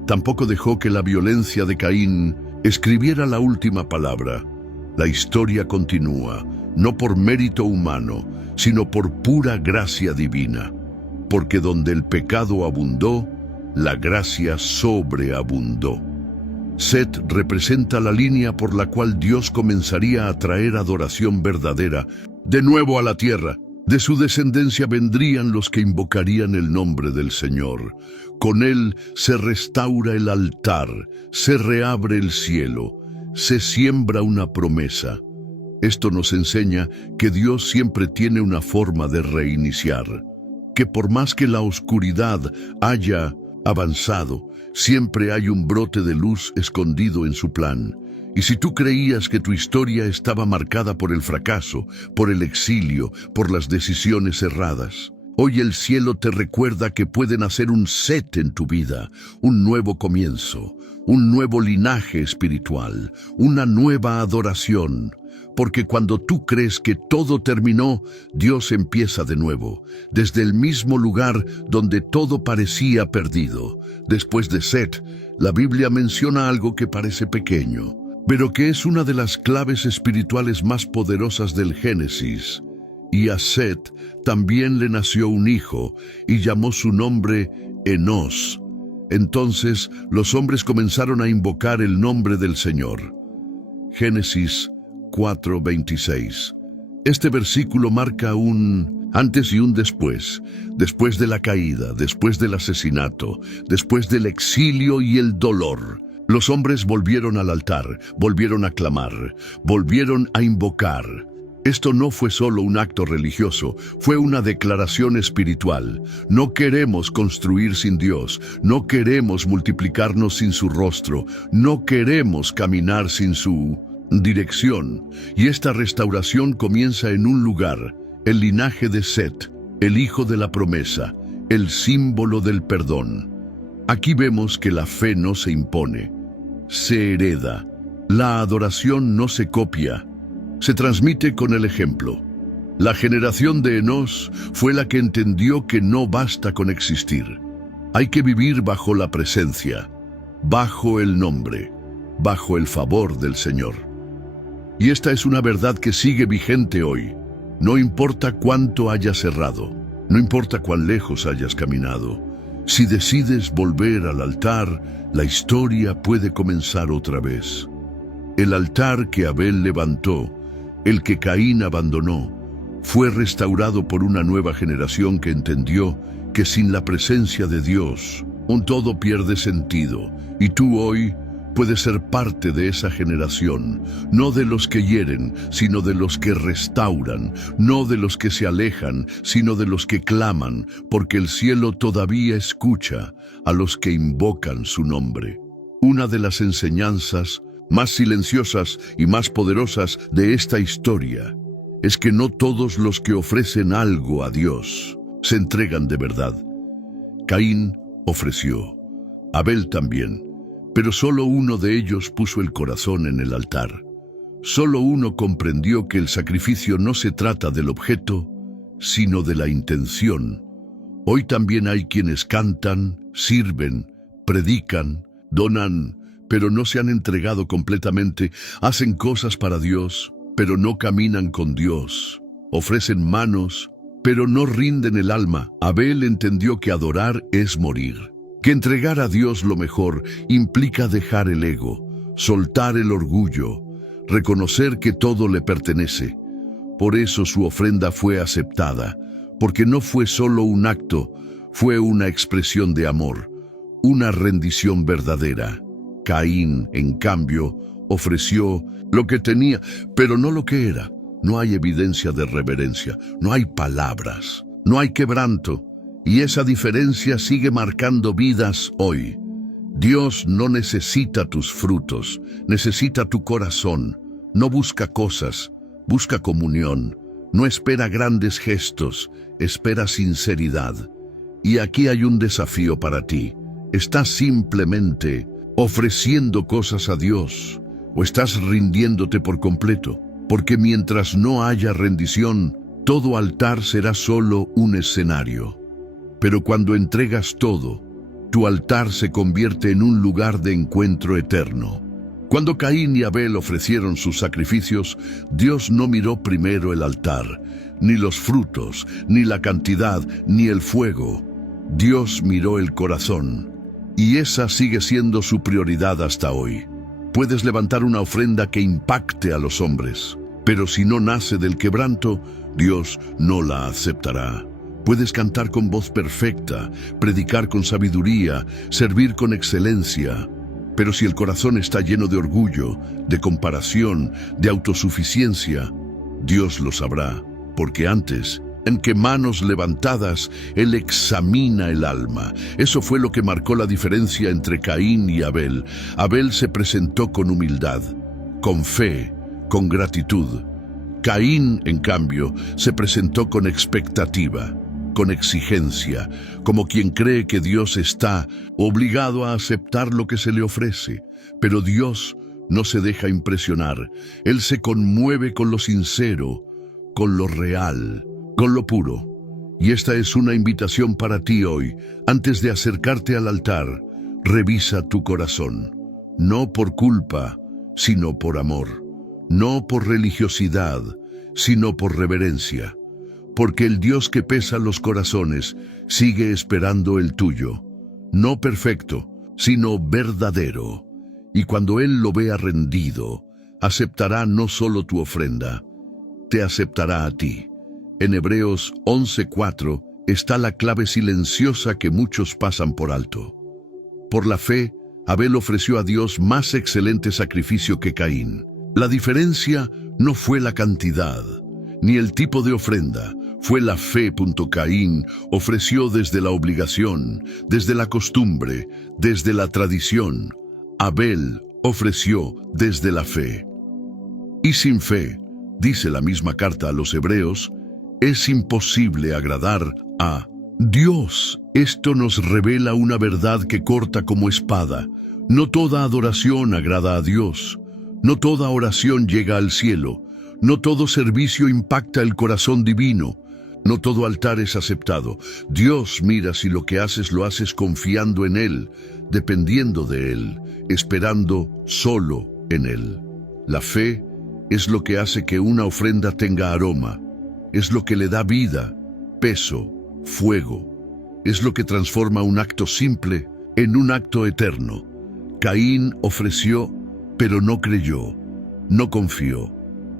Tampoco dejó que la violencia de Caín escribiera la última palabra. La historia continúa, no por mérito humano, sino por pura gracia divina. Porque donde el pecado abundó, la gracia sobreabundó. Set representa la línea por la cual Dios comenzaría a traer adoración verdadera de nuevo a la tierra. De su descendencia vendrían los que invocarían el nombre del Señor. Con él se restaura el altar, se reabre el cielo, se siembra una promesa. Esto nos enseña que Dios siempre tiene una forma de reiniciar, que por más que la oscuridad haya avanzado, siempre hay un brote de luz escondido en su plan. Y si tú creías que tu historia estaba marcada por el fracaso, por el exilio, por las decisiones erradas, hoy el cielo te recuerda que puede nacer un Set en tu vida, un nuevo comienzo, un nuevo linaje espiritual, una nueva adoración. Porque cuando tú crees que todo terminó, Dios empieza de nuevo, desde el mismo lugar donde todo parecía perdido. Después de Set, la Biblia menciona algo que parece pequeño, pero que es una de las claves espirituales más poderosas del Génesis. Y a Set también le nació un hijo, y llamó su nombre Enos. Entonces los hombres comenzaron a invocar el nombre del Señor. Génesis 4:26. Este versículo marca un antes y un después de la caída, después del asesinato, después del exilio y el dolor. Los hombres volvieron al altar, volvieron a clamar, volvieron a invocar. Esto no fue solo un acto religioso, fue una declaración espiritual. No queremos construir sin Dios, no queremos multiplicarnos sin su rostro, no queremos caminar sin su dirección. Y esta restauración comienza en un lugar, el linaje de Set, el hijo de la promesa, el símbolo del perdón. Aquí vemos que la fe no se impone, se hereda. La adoración no se copia, se transmite con el ejemplo. La generación de Enós fue la que entendió que no basta con existir. Hay que vivir bajo la presencia, bajo el nombre, bajo el favor del Señor. Y esta es una verdad que sigue vigente hoy. No importa cuánto hayas errado, no importa cuán lejos hayas caminado. Si decides volver al altar, la historia puede comenzar otra vez. El altar que Abel levantó, el que Caín abandonó, fue restaurado por una nueva generación que entendió que sin la presencia de Dios, un todo pierde sentido. Y tú hoy puedes ser parte de esa generación, no de los que hieren, sino de los que restauran, no de los que se alejan, sino de los que claman, porque el cielo todavía escucha a los que invocan su nombre. Una de las enseñanzas más silenciosas y más poderosas de esta historia es que no todos los que ofrecen algo a Dios se entregan de verdad. Caín ofreció, Abel también, pero solo uno de ellos puso el corazón en el altar. Solo uno comprendió que el sacrificio no se trata del objeto, sino de la intención. Hoy también hay quienes cantan, sirven, predican, donan, pero no se han entregado completamente, hacen cosas para Dios, pero no caminan con Dios, ofrecen manos, pero no rinden el alma. Abel entendió que adorar es morir, que entregar a Dios lo mejor implica dejar el ego, soltar el orgullo, reconocer que todo le pertenece. Por eso su ofrenda fue aceptada, porque no fue solo un acto, fue una expresión de amor, una rendición verdadera. Caín, en cambio, ofreció lo que tenía, pero no lo que era. No hay evidencia de reverencia, no hay palabras, no hay quebranto, y esa diferencia sigue marcando vidas hoy. Dios no necesita tus frutos, necesita tu corazón. No busca cosas, busca comunión. No espera grandes gestos, espera sinceridad. Y aquí hay un desafío para ti. ¿Estás simplemente ofreciendo cosas a Dios o estás rindiéndote por completo? Porque mientras no haya rendición, todo altar será solo un escenario. Pero cuando entregas todo, tu altar se convierte en un lugar de encuentro eterno. Cuando Caín y Abel ofrecieron sus sacrificios, Dios no miró primero el altar, ni los frutos, ni la cantidad, ni el fuego. Dios miró el corazón, y esa sigue siendo su prioridad hasta hoy. Puedes levantar una ofrenda que impacte a los hombres, pero si no nace del quebranto, Dios no la aceptará. Puedes cantar con voz perfecta, predicar con sabiduría, servir con excelencia, pero si el corazón está lleno de orgullo, de comparación, de autosuficiencia, Dios lo sabrá, porque antes, en que manos levantadas, Él examina el alma. Eso fue lo que marcó la diferencia entre Caín y Abel. Abel se presentó con humildad, con fe, con gratitud. Caín, en cambio, se presentó con expectativa, con exigencia, como quien cree que Dios está obligado a aceptar lo que se le ofrece. Pero Dios no se deja impresionar. Él se conmueve con lo sincero, con lo real, con lo puro. Y esta es una invitación para ti hoy. Antes de acercarte al altar, revisa tu corazón. No por culpa, sino por amor. No por religiosidad, sino por reverencia. Porque el Dios que pesa los corazones sigue esperando el tuyo. no perfecto, sino verdadero. Y cuando Él lo vea rendido, aceptará no solo tu ofrenda, te aceptará a ti. En Hebreos 11:4 está la clave silenciosa que muchos pasan por alto. Por la fe, Abel ofreció a Dios más excelente sacrificio que Caín. La diferencia no fue la cantidad, ni el tipo de ofrenda, fue la fe. Caín ofreció desde la obligación, desde la costumbre, desde la tradición. Abel ofreció desde la fe. Y sin fe, dice la misma carta a los Hebreos, es imposible agradar a Dios. Esto nos revela una verdad que corta como espada. No toda adoración agrada a Dios. No toda oración llega al cielo. No todo servicio impacta el corazón divino. No todo altar es aceptado. Dios mira si lo que haces lo haces confiando en Él, dependiendo de Él, esperando solo en Él. La fe es lo que hace que una ofrenda tenga aroma. Es lo que le da vida, peso, fuego. Es lo que transforma un acto simple en un acto eterno. Caín ofreció, pero no creyó, no confió,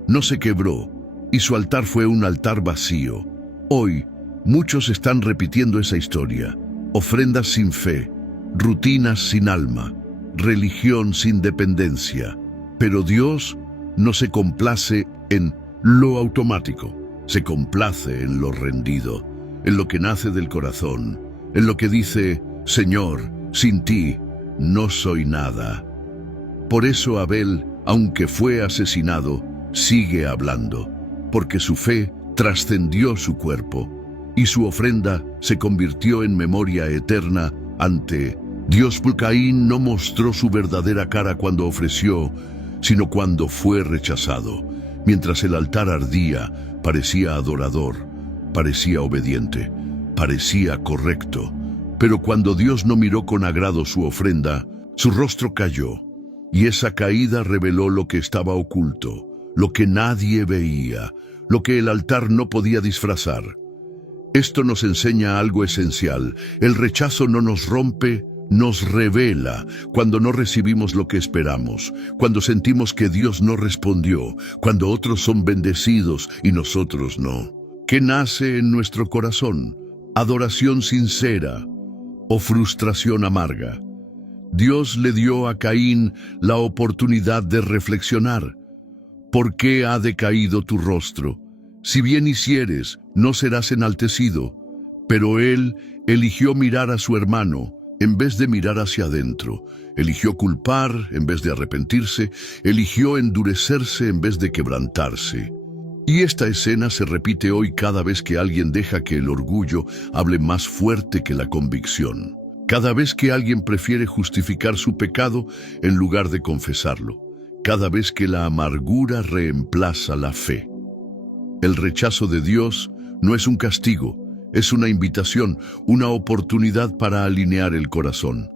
no se quebró, y su altar fue un altar vacío. Hoy, muchos están repitiendo esa historia. Ofrendas sin fe, rutinas sin alma, religión sin dependencia. Pero Dios no se complace en lo automático. Se complace en lo rendido, en lo que nace del corazón, en lo que dice, Señor, sin ti no soy nada. Por eso Abel, aunque fue asesinado, sigue hablando, porque su fe trascendió su cuerpo, y su ofrenda se convirtió en memoria eterna ante Dios. Caín no mostró su verdadera cara cuando ofreció, sino cuando fue rechazado. Mientras el altar ardía, parecía adorador, parecía obediente, parecía correcto. Pero cuando Dios no miró con agrado su ofrenda, su rostro cayó, y esa caída reveló lo que estaba oculto, lo que nadie veía, lo que el altar no podía disfrazar. Esto nos enseña algo esencial. El rechazo no nos rompe, nos revela. Cuando no recibimos lo que esperamos, cuando sentimos que Dios no respondió, cuando otros son bendecidos y nosotros no. ¿Qué nace en nuestro corazón? ¿Adoración sincera o frustración amarga? Dios le dio a Caín la oportunidad de reflexionar. ¿Por qué ha decaído tu rostro? Si bien hicieres, no serás enaltecido. Pero él eligió mirar a su hermano en vez de mirar hacia adentro. Eligió culpar en vez de arrepentirse. Eligió endurecerse en vez de quebrantarse. Y esta escena se repite hoy cada vez que alguien deja que el orgullo hable más fuerte que la convicción. Cada vez que alguien prefiere justificar su pecado en lugar de confesarlo. Cada vez que la amargura reemplaza la fe. El rechazo de Dios no es un castigo, es una invitación, una oportunidad para alinear el corazón,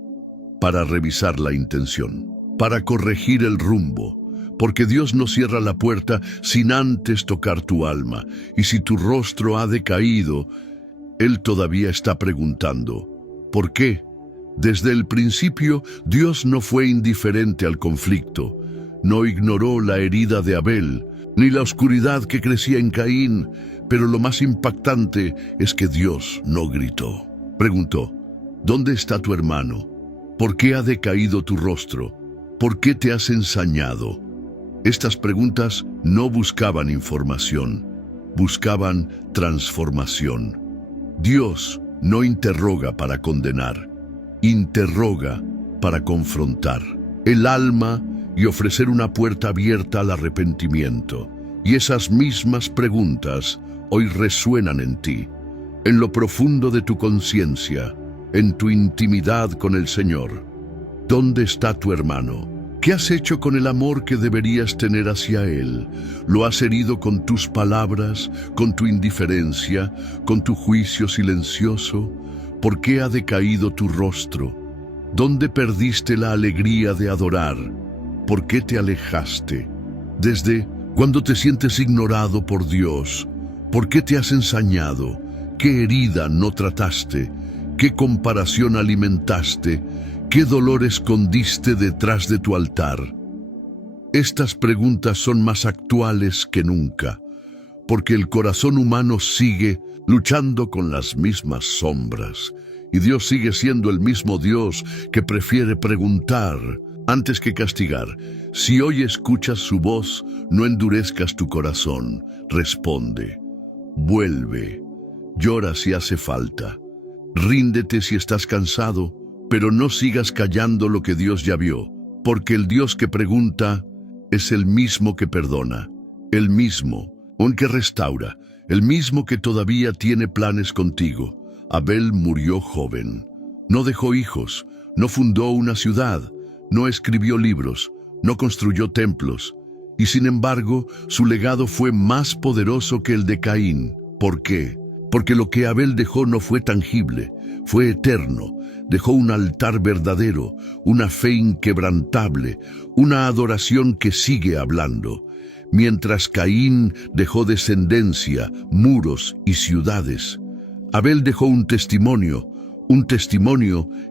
para revisar la intención, para corregir el rumbo, porque Dios no cierra la puerta sin antes tocar tu alma, y si tu rostro ha decaído, Él todavía está preguntando, ¿por qué? Desde el principio, Dios no fue indiferente al conflicto, no ignoró la herida de Abel, ni la oscuridad que crecía en Caín, pero lo más impactante es que Dios no gritó. Preguntó, ¿dónde está tu hermano? ¿Por qué ha decaído tu rostro? ¿Por qué te has ensañado? Estas preguntas no buscaban información, buscaban transformación. Dios no interroga para condenar, interroga para confrontar el alma y ofrecer una puerta abierta al arrepentimiento. Y esas mismas preguntas hoy resuenan en ti, en lo profundo de tu conciencia, en tu intimidad con el Señor. ¿Dónde está tu hermano? ¿Qué has hecho con el amor que deberías tener hacia Él? ¿Lo has herido con tus palabras, con tu indiferencia, con tu juicio silencioso? ¿Por qué ha decaído tu rostro? ¿Dónde perdiste la alegría de adorar? ¿Por qué te alejaste? Desde cuando te sientes ignorado por Dios, ¿por qué te has ensañado? ¿Qué herida no trataste? ¿Qué comparación alimentaste? ¿Qué dolor escondiste detrás de tu altar? Estas preguntas son más actuales que nunca, porque el corazón humano sigue luchando con las mismas sombras, y Dios sigue siendo el mismo Dios que prefiere preguntar antes que castigar. Si hoy escuchas su voz, no endurezcas tu corazón. Responde, vuelve, llora si hace falta, ríndete si estás cansado, pero no sigas callando lo que Dios ya vio, porque el Dios que pregunta es el mismo que perdona, el mismo, aunque restaura, el mismo que todavía tiene planes contigo. Abel murió joven, no dejó hijos, no fundó una ciudad, no escribió libros, no construyó templos, y sin embargo su legado fue más poderoso que el de Caín. ¿Por qué? Porque lo que Abel dejó no fue tangible, fue eterno. Dejó un altar verdadero, una fe inquebrantable, una adoración que sigue hablando. Mientras Caín dejó descendencia, muros y ciudades, Abel dejó un testimonio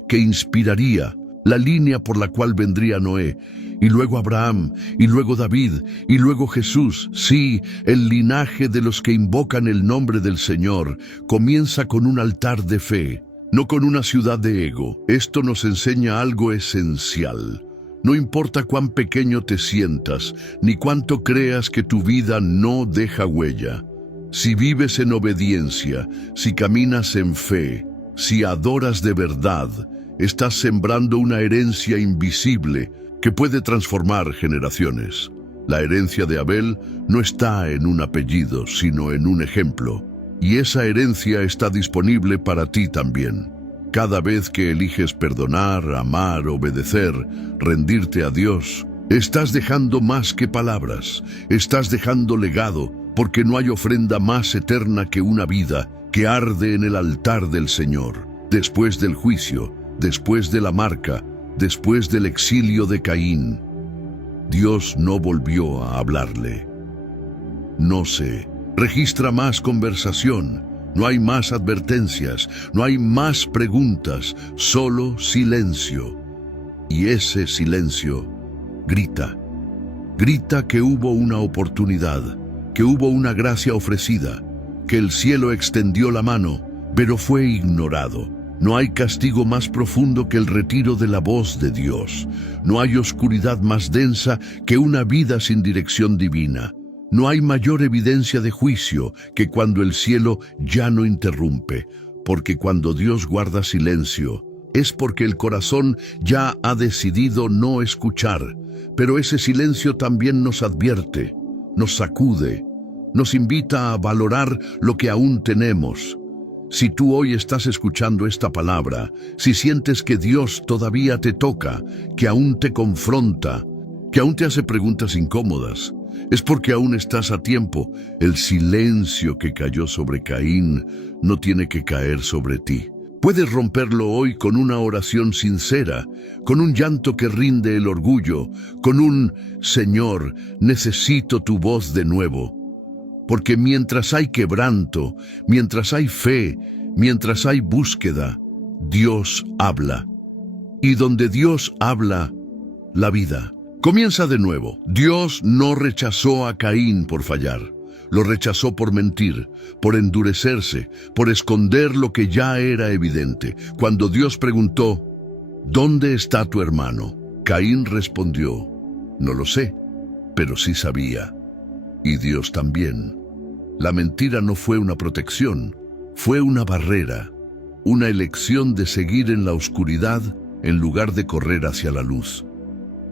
que inspiraría, la línea por la cual vendría Noé, y luego Abraham, y luego David, y luego Jesús. Sí, el linaje de los que invocan el nombre del Señor comienza con un altar de fe, no con una ciudad de ego. Esto nos enseña algo esencial. No importa cuán pequeño te sientas, ni cuánto creas que tu vida no deja huella. Si vives en obediencia, si caminas en fe, si adoras de verdad, estás sembrando una herencia invisible que puede transformar generaciones. La herencia de Abel no está en un apellido, sino en un ejemplo. Y esa herencia está disponible para ti también. Cada vez que eliges perdonar, amar, obedecer, rendirte a Dios, estás dejando más que palabras, estás dejando legado, porque no hay ofrenda más eterna que una vida que arde en el altar del Señor. Después del juicio, después de la marca, después del exilio de Caín, Dios no volvió a hablarle. No se registra más conversación, no hay más advertencias, no hay más preguntas, solo silencio. Y ese silencio grita que hubo una oportunidad, que hubo una gracia ofrecida, que el cielo extendió la mano, pero fue ignorado. No hay castigo más profundo que el retiro de la voz de Dios. No hay oscuridad más densa que una vida sin dirección divina. No hay mayor evidencia de juicio que cuando el cielo ya no interrumpe, porque cuando Dios guarda silencio, es porque el corazón ya ha decidido no escuchar. Pero ese silencio también nos advierte, nos sacude, nos invita a valorar lo que aún tenemos. Si tú hoy estás escuchando esta palabra, si sientes que Dios todavía te toca, que aún te confronta, que aún te hace preguntas incómodas, es porque aún estás a tiempo. El silencio que cayó sobre Caín no tiene que caer sobre ti. Puedes romperlo hoy con una oración sincera, con un llanto que rinde el orgullo, con un Señor, necesito tu voz de nuevo. Porque mientras hay quebranto, mientras hay fe, mientras hay búsqueda, Dios habla. Y donde Dios habla, la vida comienza de nuevo. Dios no rechazó a Caín por fallar. Lo rechazó por mentir, por endurecerse, por esconder lo que ya era evidente. Cuando Dios preguntó, ¿dónde está tu hermano?, Caín respondió, no lo sé, pero sí sabía. Y Dios también. La mentira no fue una protección, fue una barrera, una elección de seguir en la oscuridad en lugar de correr hacia la luz.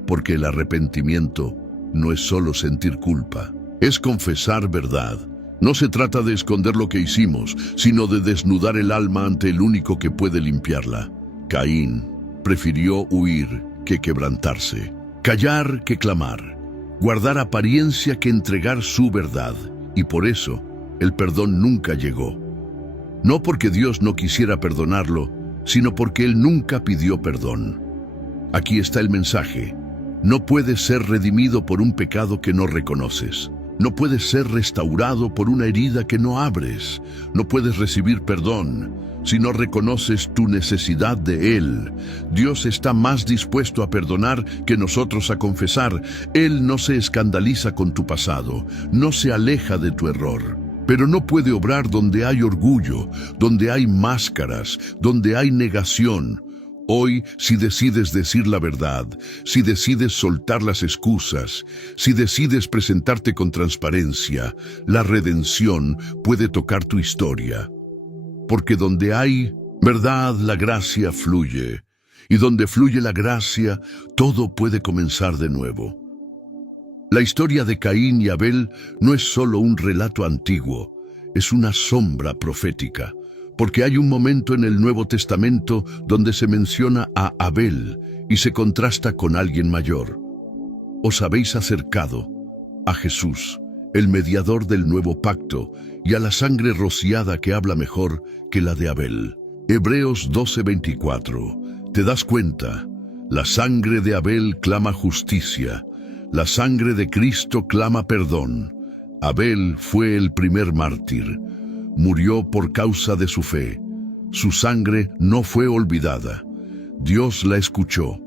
Porque el arrepentimiento no es solo sentir culpa, es confesar verdad. No se trata de esconder lo que hicimos, sino de desnudar el alma ante el único que puede limpiarla. Caín prefirió huir que quebrantarse, callar que clamar, guardar apariencia que entregar su verdad. Y por eso, el perdón nunca llegó. No porque Dios no quisiera perdonarlo, sino porque Él nunca pidió perdón. Aquí está el mensaje. No puedes ser redimido por un pecado que no reconoces. No puedes ser restaurado por una herida que no abres. No puedes recibir perdón si no reconoces tu necesidad de Él. Dios está más dispuesto a perdonar que nosotros a confesar. Él no se escandaliza con tu pasado, no se aleja de tu error. Pero no puede obrar donde hay orgullo, donde hay máscaras, donde hay negación. Hoy, si decides decir la verdad, si decides soltar las excusas, si decides presentarte con transparencia, la redención puede tocar tu historia. Porque donde hay verdad, la gracia fluye. Y donde fluye la gracia, todo puede comenzar de nuevo. La historia de Caín y Abel no es solo un relato antiguo, es una sombra profética. Porque hay un momento en el Nuevo Testamento donde se menciona a Abel y se contrasta con alguien mayor. Os habéis acercado a Jesús, el mediador del nuevo pacto, y a la sangre rociada que habla mejor que la de Abel. Hebreos 12:24. ¿Te das cuenta? La sangre de Abel clama justicia, la sangre de Cristo clama perdón. Abel fue el primer mártir. Murió por causa de su fe. Su sangre no fue olvidada. Dios la escuchó,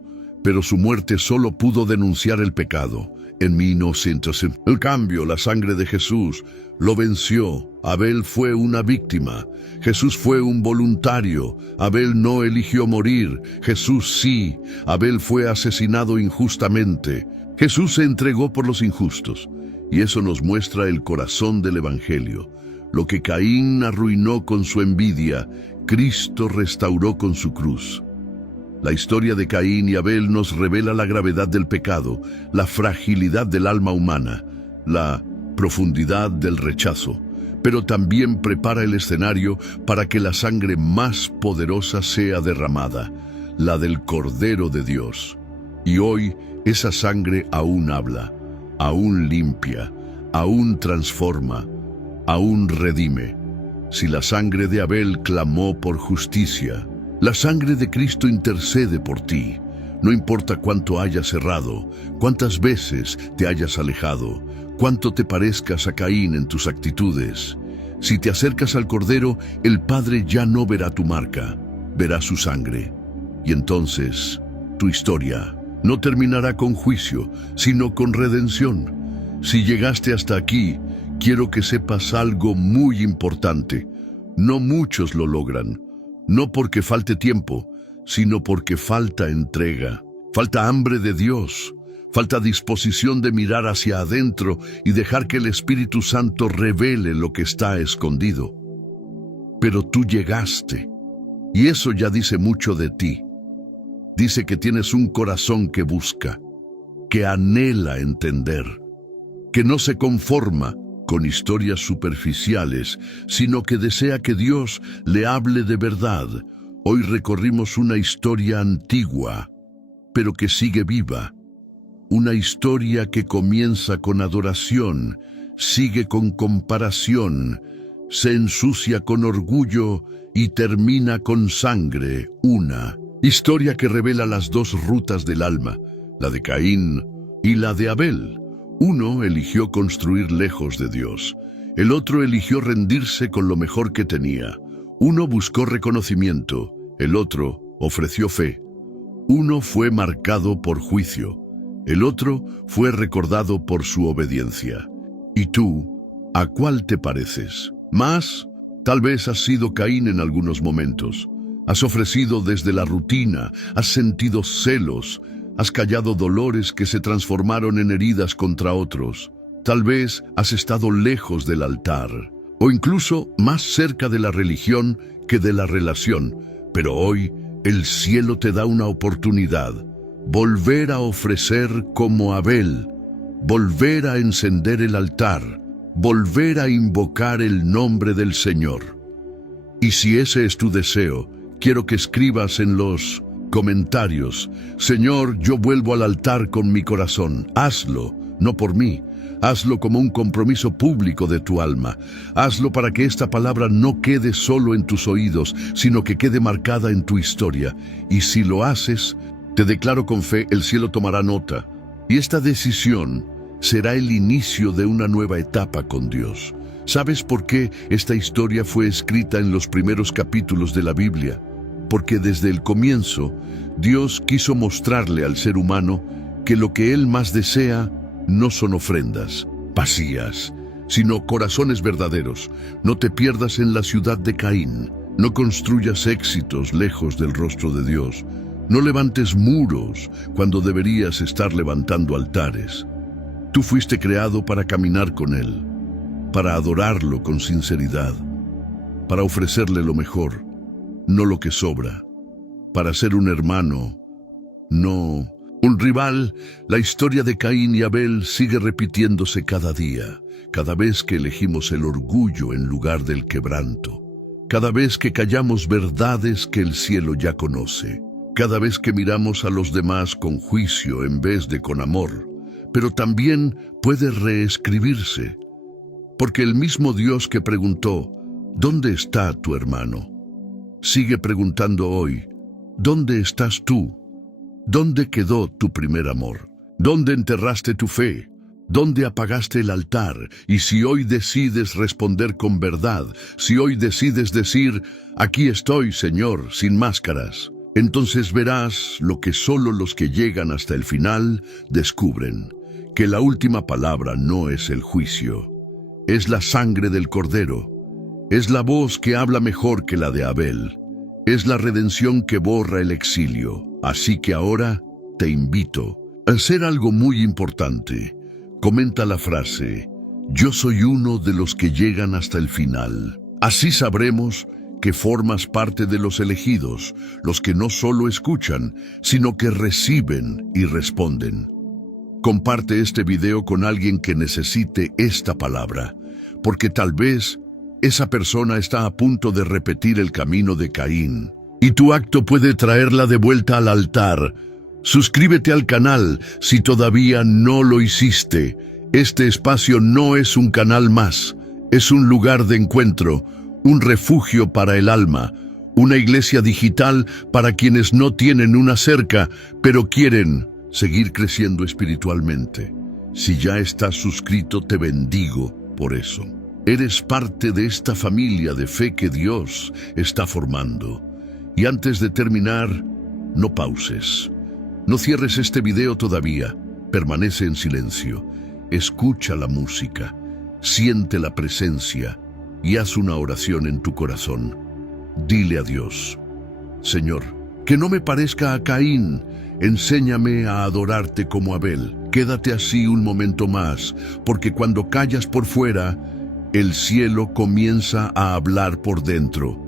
pero su muerte solo pudo denunciar el pecado. En 1900, el cambio, la sangre de Jesús lo venció. Abel fue una víctima. Jesús fue un voluntario. Abel no eligió morir. Jesús sí. Abel fue asesinado injustamente. Jesús se entregó por los injustos. Y eso nos muestra el corazón del Evangelio. Lo que Caín arruinó con su envidia, Cristo restauró con su cruz. La historia de Caín y Abel nos revela la gravedad del pecado, la fragilidad del alma humana, la profundidad del rechazo, pero también prepara el escenario para que la sangre más poderosa sea derramada, la del Cordero de Dios. Y hoy esa sangre aún habla, aún limpia, aún transforma, aún redime. Si la sangre de Abel clamó por justicia, la sangre de Cristo intercede por ti. No importa cuánto hayas errado, cuántas veces te hayas alejado, cuánto te parezcas a Caín en tus actitudes. Si te acercas al Cordero, el Padre ya no verá tu marca, verá su sangre. Y entonces, tu historia no terminará con juicio, sino con redención. Si llegaste hasta aquí, quiero que sepas algo muy importante. No muchos lo logran, no porque falte tiempo, sino porque falta entrega, falta hambre de Dios, falta disposición de mirar hacia adentro y dejar que el Espíritu Santo revele lo que está escondido. Pero tú llegaste, y eso ya dice mucho de ti. Dice que tienes un corazón que busca, que anhela entender, que no se conforma con historias superficiales, sino que desea que Dios le hable de verdad. Hoy recorrimos una historia antigua, pero que sigue viva. Una historia que comienza con adoración, sigue con comparación, se ensucia con orgullo y termina con sangre. Una historia que revela las dos rutas del alma, la de Caín y la de Abel. Uno eligió construir lejos de Dios. El otro eligió rendirse con lo mejor que tenía. Uno buscó reconocimiento. El otro ofreció fe. Uno fue marcado por juicio. El otro fue recordado por su obediencia. ¿Y tú, a cuál te pareces? Más, tal vez has sido Caín en algunos momentos. Has ofrecido desde la rutina, has sentido celos, has callado dolores que se transformaron en heridas contra otros. Tal vez has estado lejos del altar, o incluso más cerca de la religión que de la relación. Pero hoy el cielo te da una oportunidad. Volver a ofrecer como Abel, volver a encender el altar, volver a invocar el nombre del Señor. Y si ese es tu deseo, quiero que escribas en los comentarios: Señor, yo vuelvo al altar con mi corazón. Hazlo, no por mí. Hazlo como un compromiso público de tu alma. Hazlo para que esta palabra no quede solo en tus oídos, sino que quede marcada en tu historia. Y si lo haces, te declaro con fe, el cielo tomará nota. Y esta decisión será el inicio de una nueva etapa con Dios. ¿Sabes por qué esta historia fue escrita en los primeros capítulos de la Biblia? Porque desde el comienzo, Dios quiso mostrarle al ser humano que lo que Él más desea no son ofrendas vacías, sino corazones verdaderos. No te pierdas en la ciudad de Caín. No construyas éxitos lejos del rostro de Dios. No levantes muros cuando deberías estar levantando altares. Tú fuiste creado para caminar con Él, para adorarlo con sinceridad, para ofrecerle lo mejor, no lo que sobra, para ser un hermano, no un rival. La historia de Caín y Abel sigue repitiéndose cada día, cada vez que elegimos el orgullo en lugar del quebranto, cada vez que callamos verdades que el cielo ya conoce, cada vez que miramos a los demás con juicio en vez de con amor. Pero también puede reescribirse, porque el mismo Dios que preguntó, ¿dónde está tu hermano?, sigue preguntando hoy, ¿dónde estás tú? ¿Dónde quedó tu primer amor? ¿Dónde enterraste tu fe? ¿Dónde apagaste el altar? Y si hoy decides responder con verdad, si hoy decides decir, aquí estoy, Señor, sin máscaras, entonces verás lo que solo los que llegan hasta el final descubren, que la última palabra no es el juicio, es la sangre del Cordero, es la voz que habla mejor que la de Abel, es la redención que borra el exilio. Así que ahora te invito a hacer algo muy importante. Comenta la frase, yo soy uno de los que llegan hasta el final. Así sabremos que formas parte de los elegidos, los que no solo escuchan, sino que reciben y responden. Comparte este video con alguien que necesite esta palabra, porque tal vez esa persona está a punto de repetir el camino de Caín, y tu acto puede traerla de vuelta al altar. Suscríbete al canal si todavía no lo hiciste. Este espacio no es un canal más, es un lugar de encuentro, un refugio para el alma, una iglesia digital para quienes no tienen una cerca, pero quieren seguir creciendo espiritualmente. Si ya estás suscrito, te bendigo por eso. Eres parte de esta familia de fe que Dios está formando. Y antes de terminar, no pauses. No cierres este video todavía. Permanece en silencio. Escucha la música. Siente la presencia. Y haz una oración en tu corazón. Dile a Dios, Señor, que no me parezca a Caín. Enséñame a adorarte como Abel. Quédate así un momento más, porque cuando callas por fuera, el cielo comienza a hablar por dentro.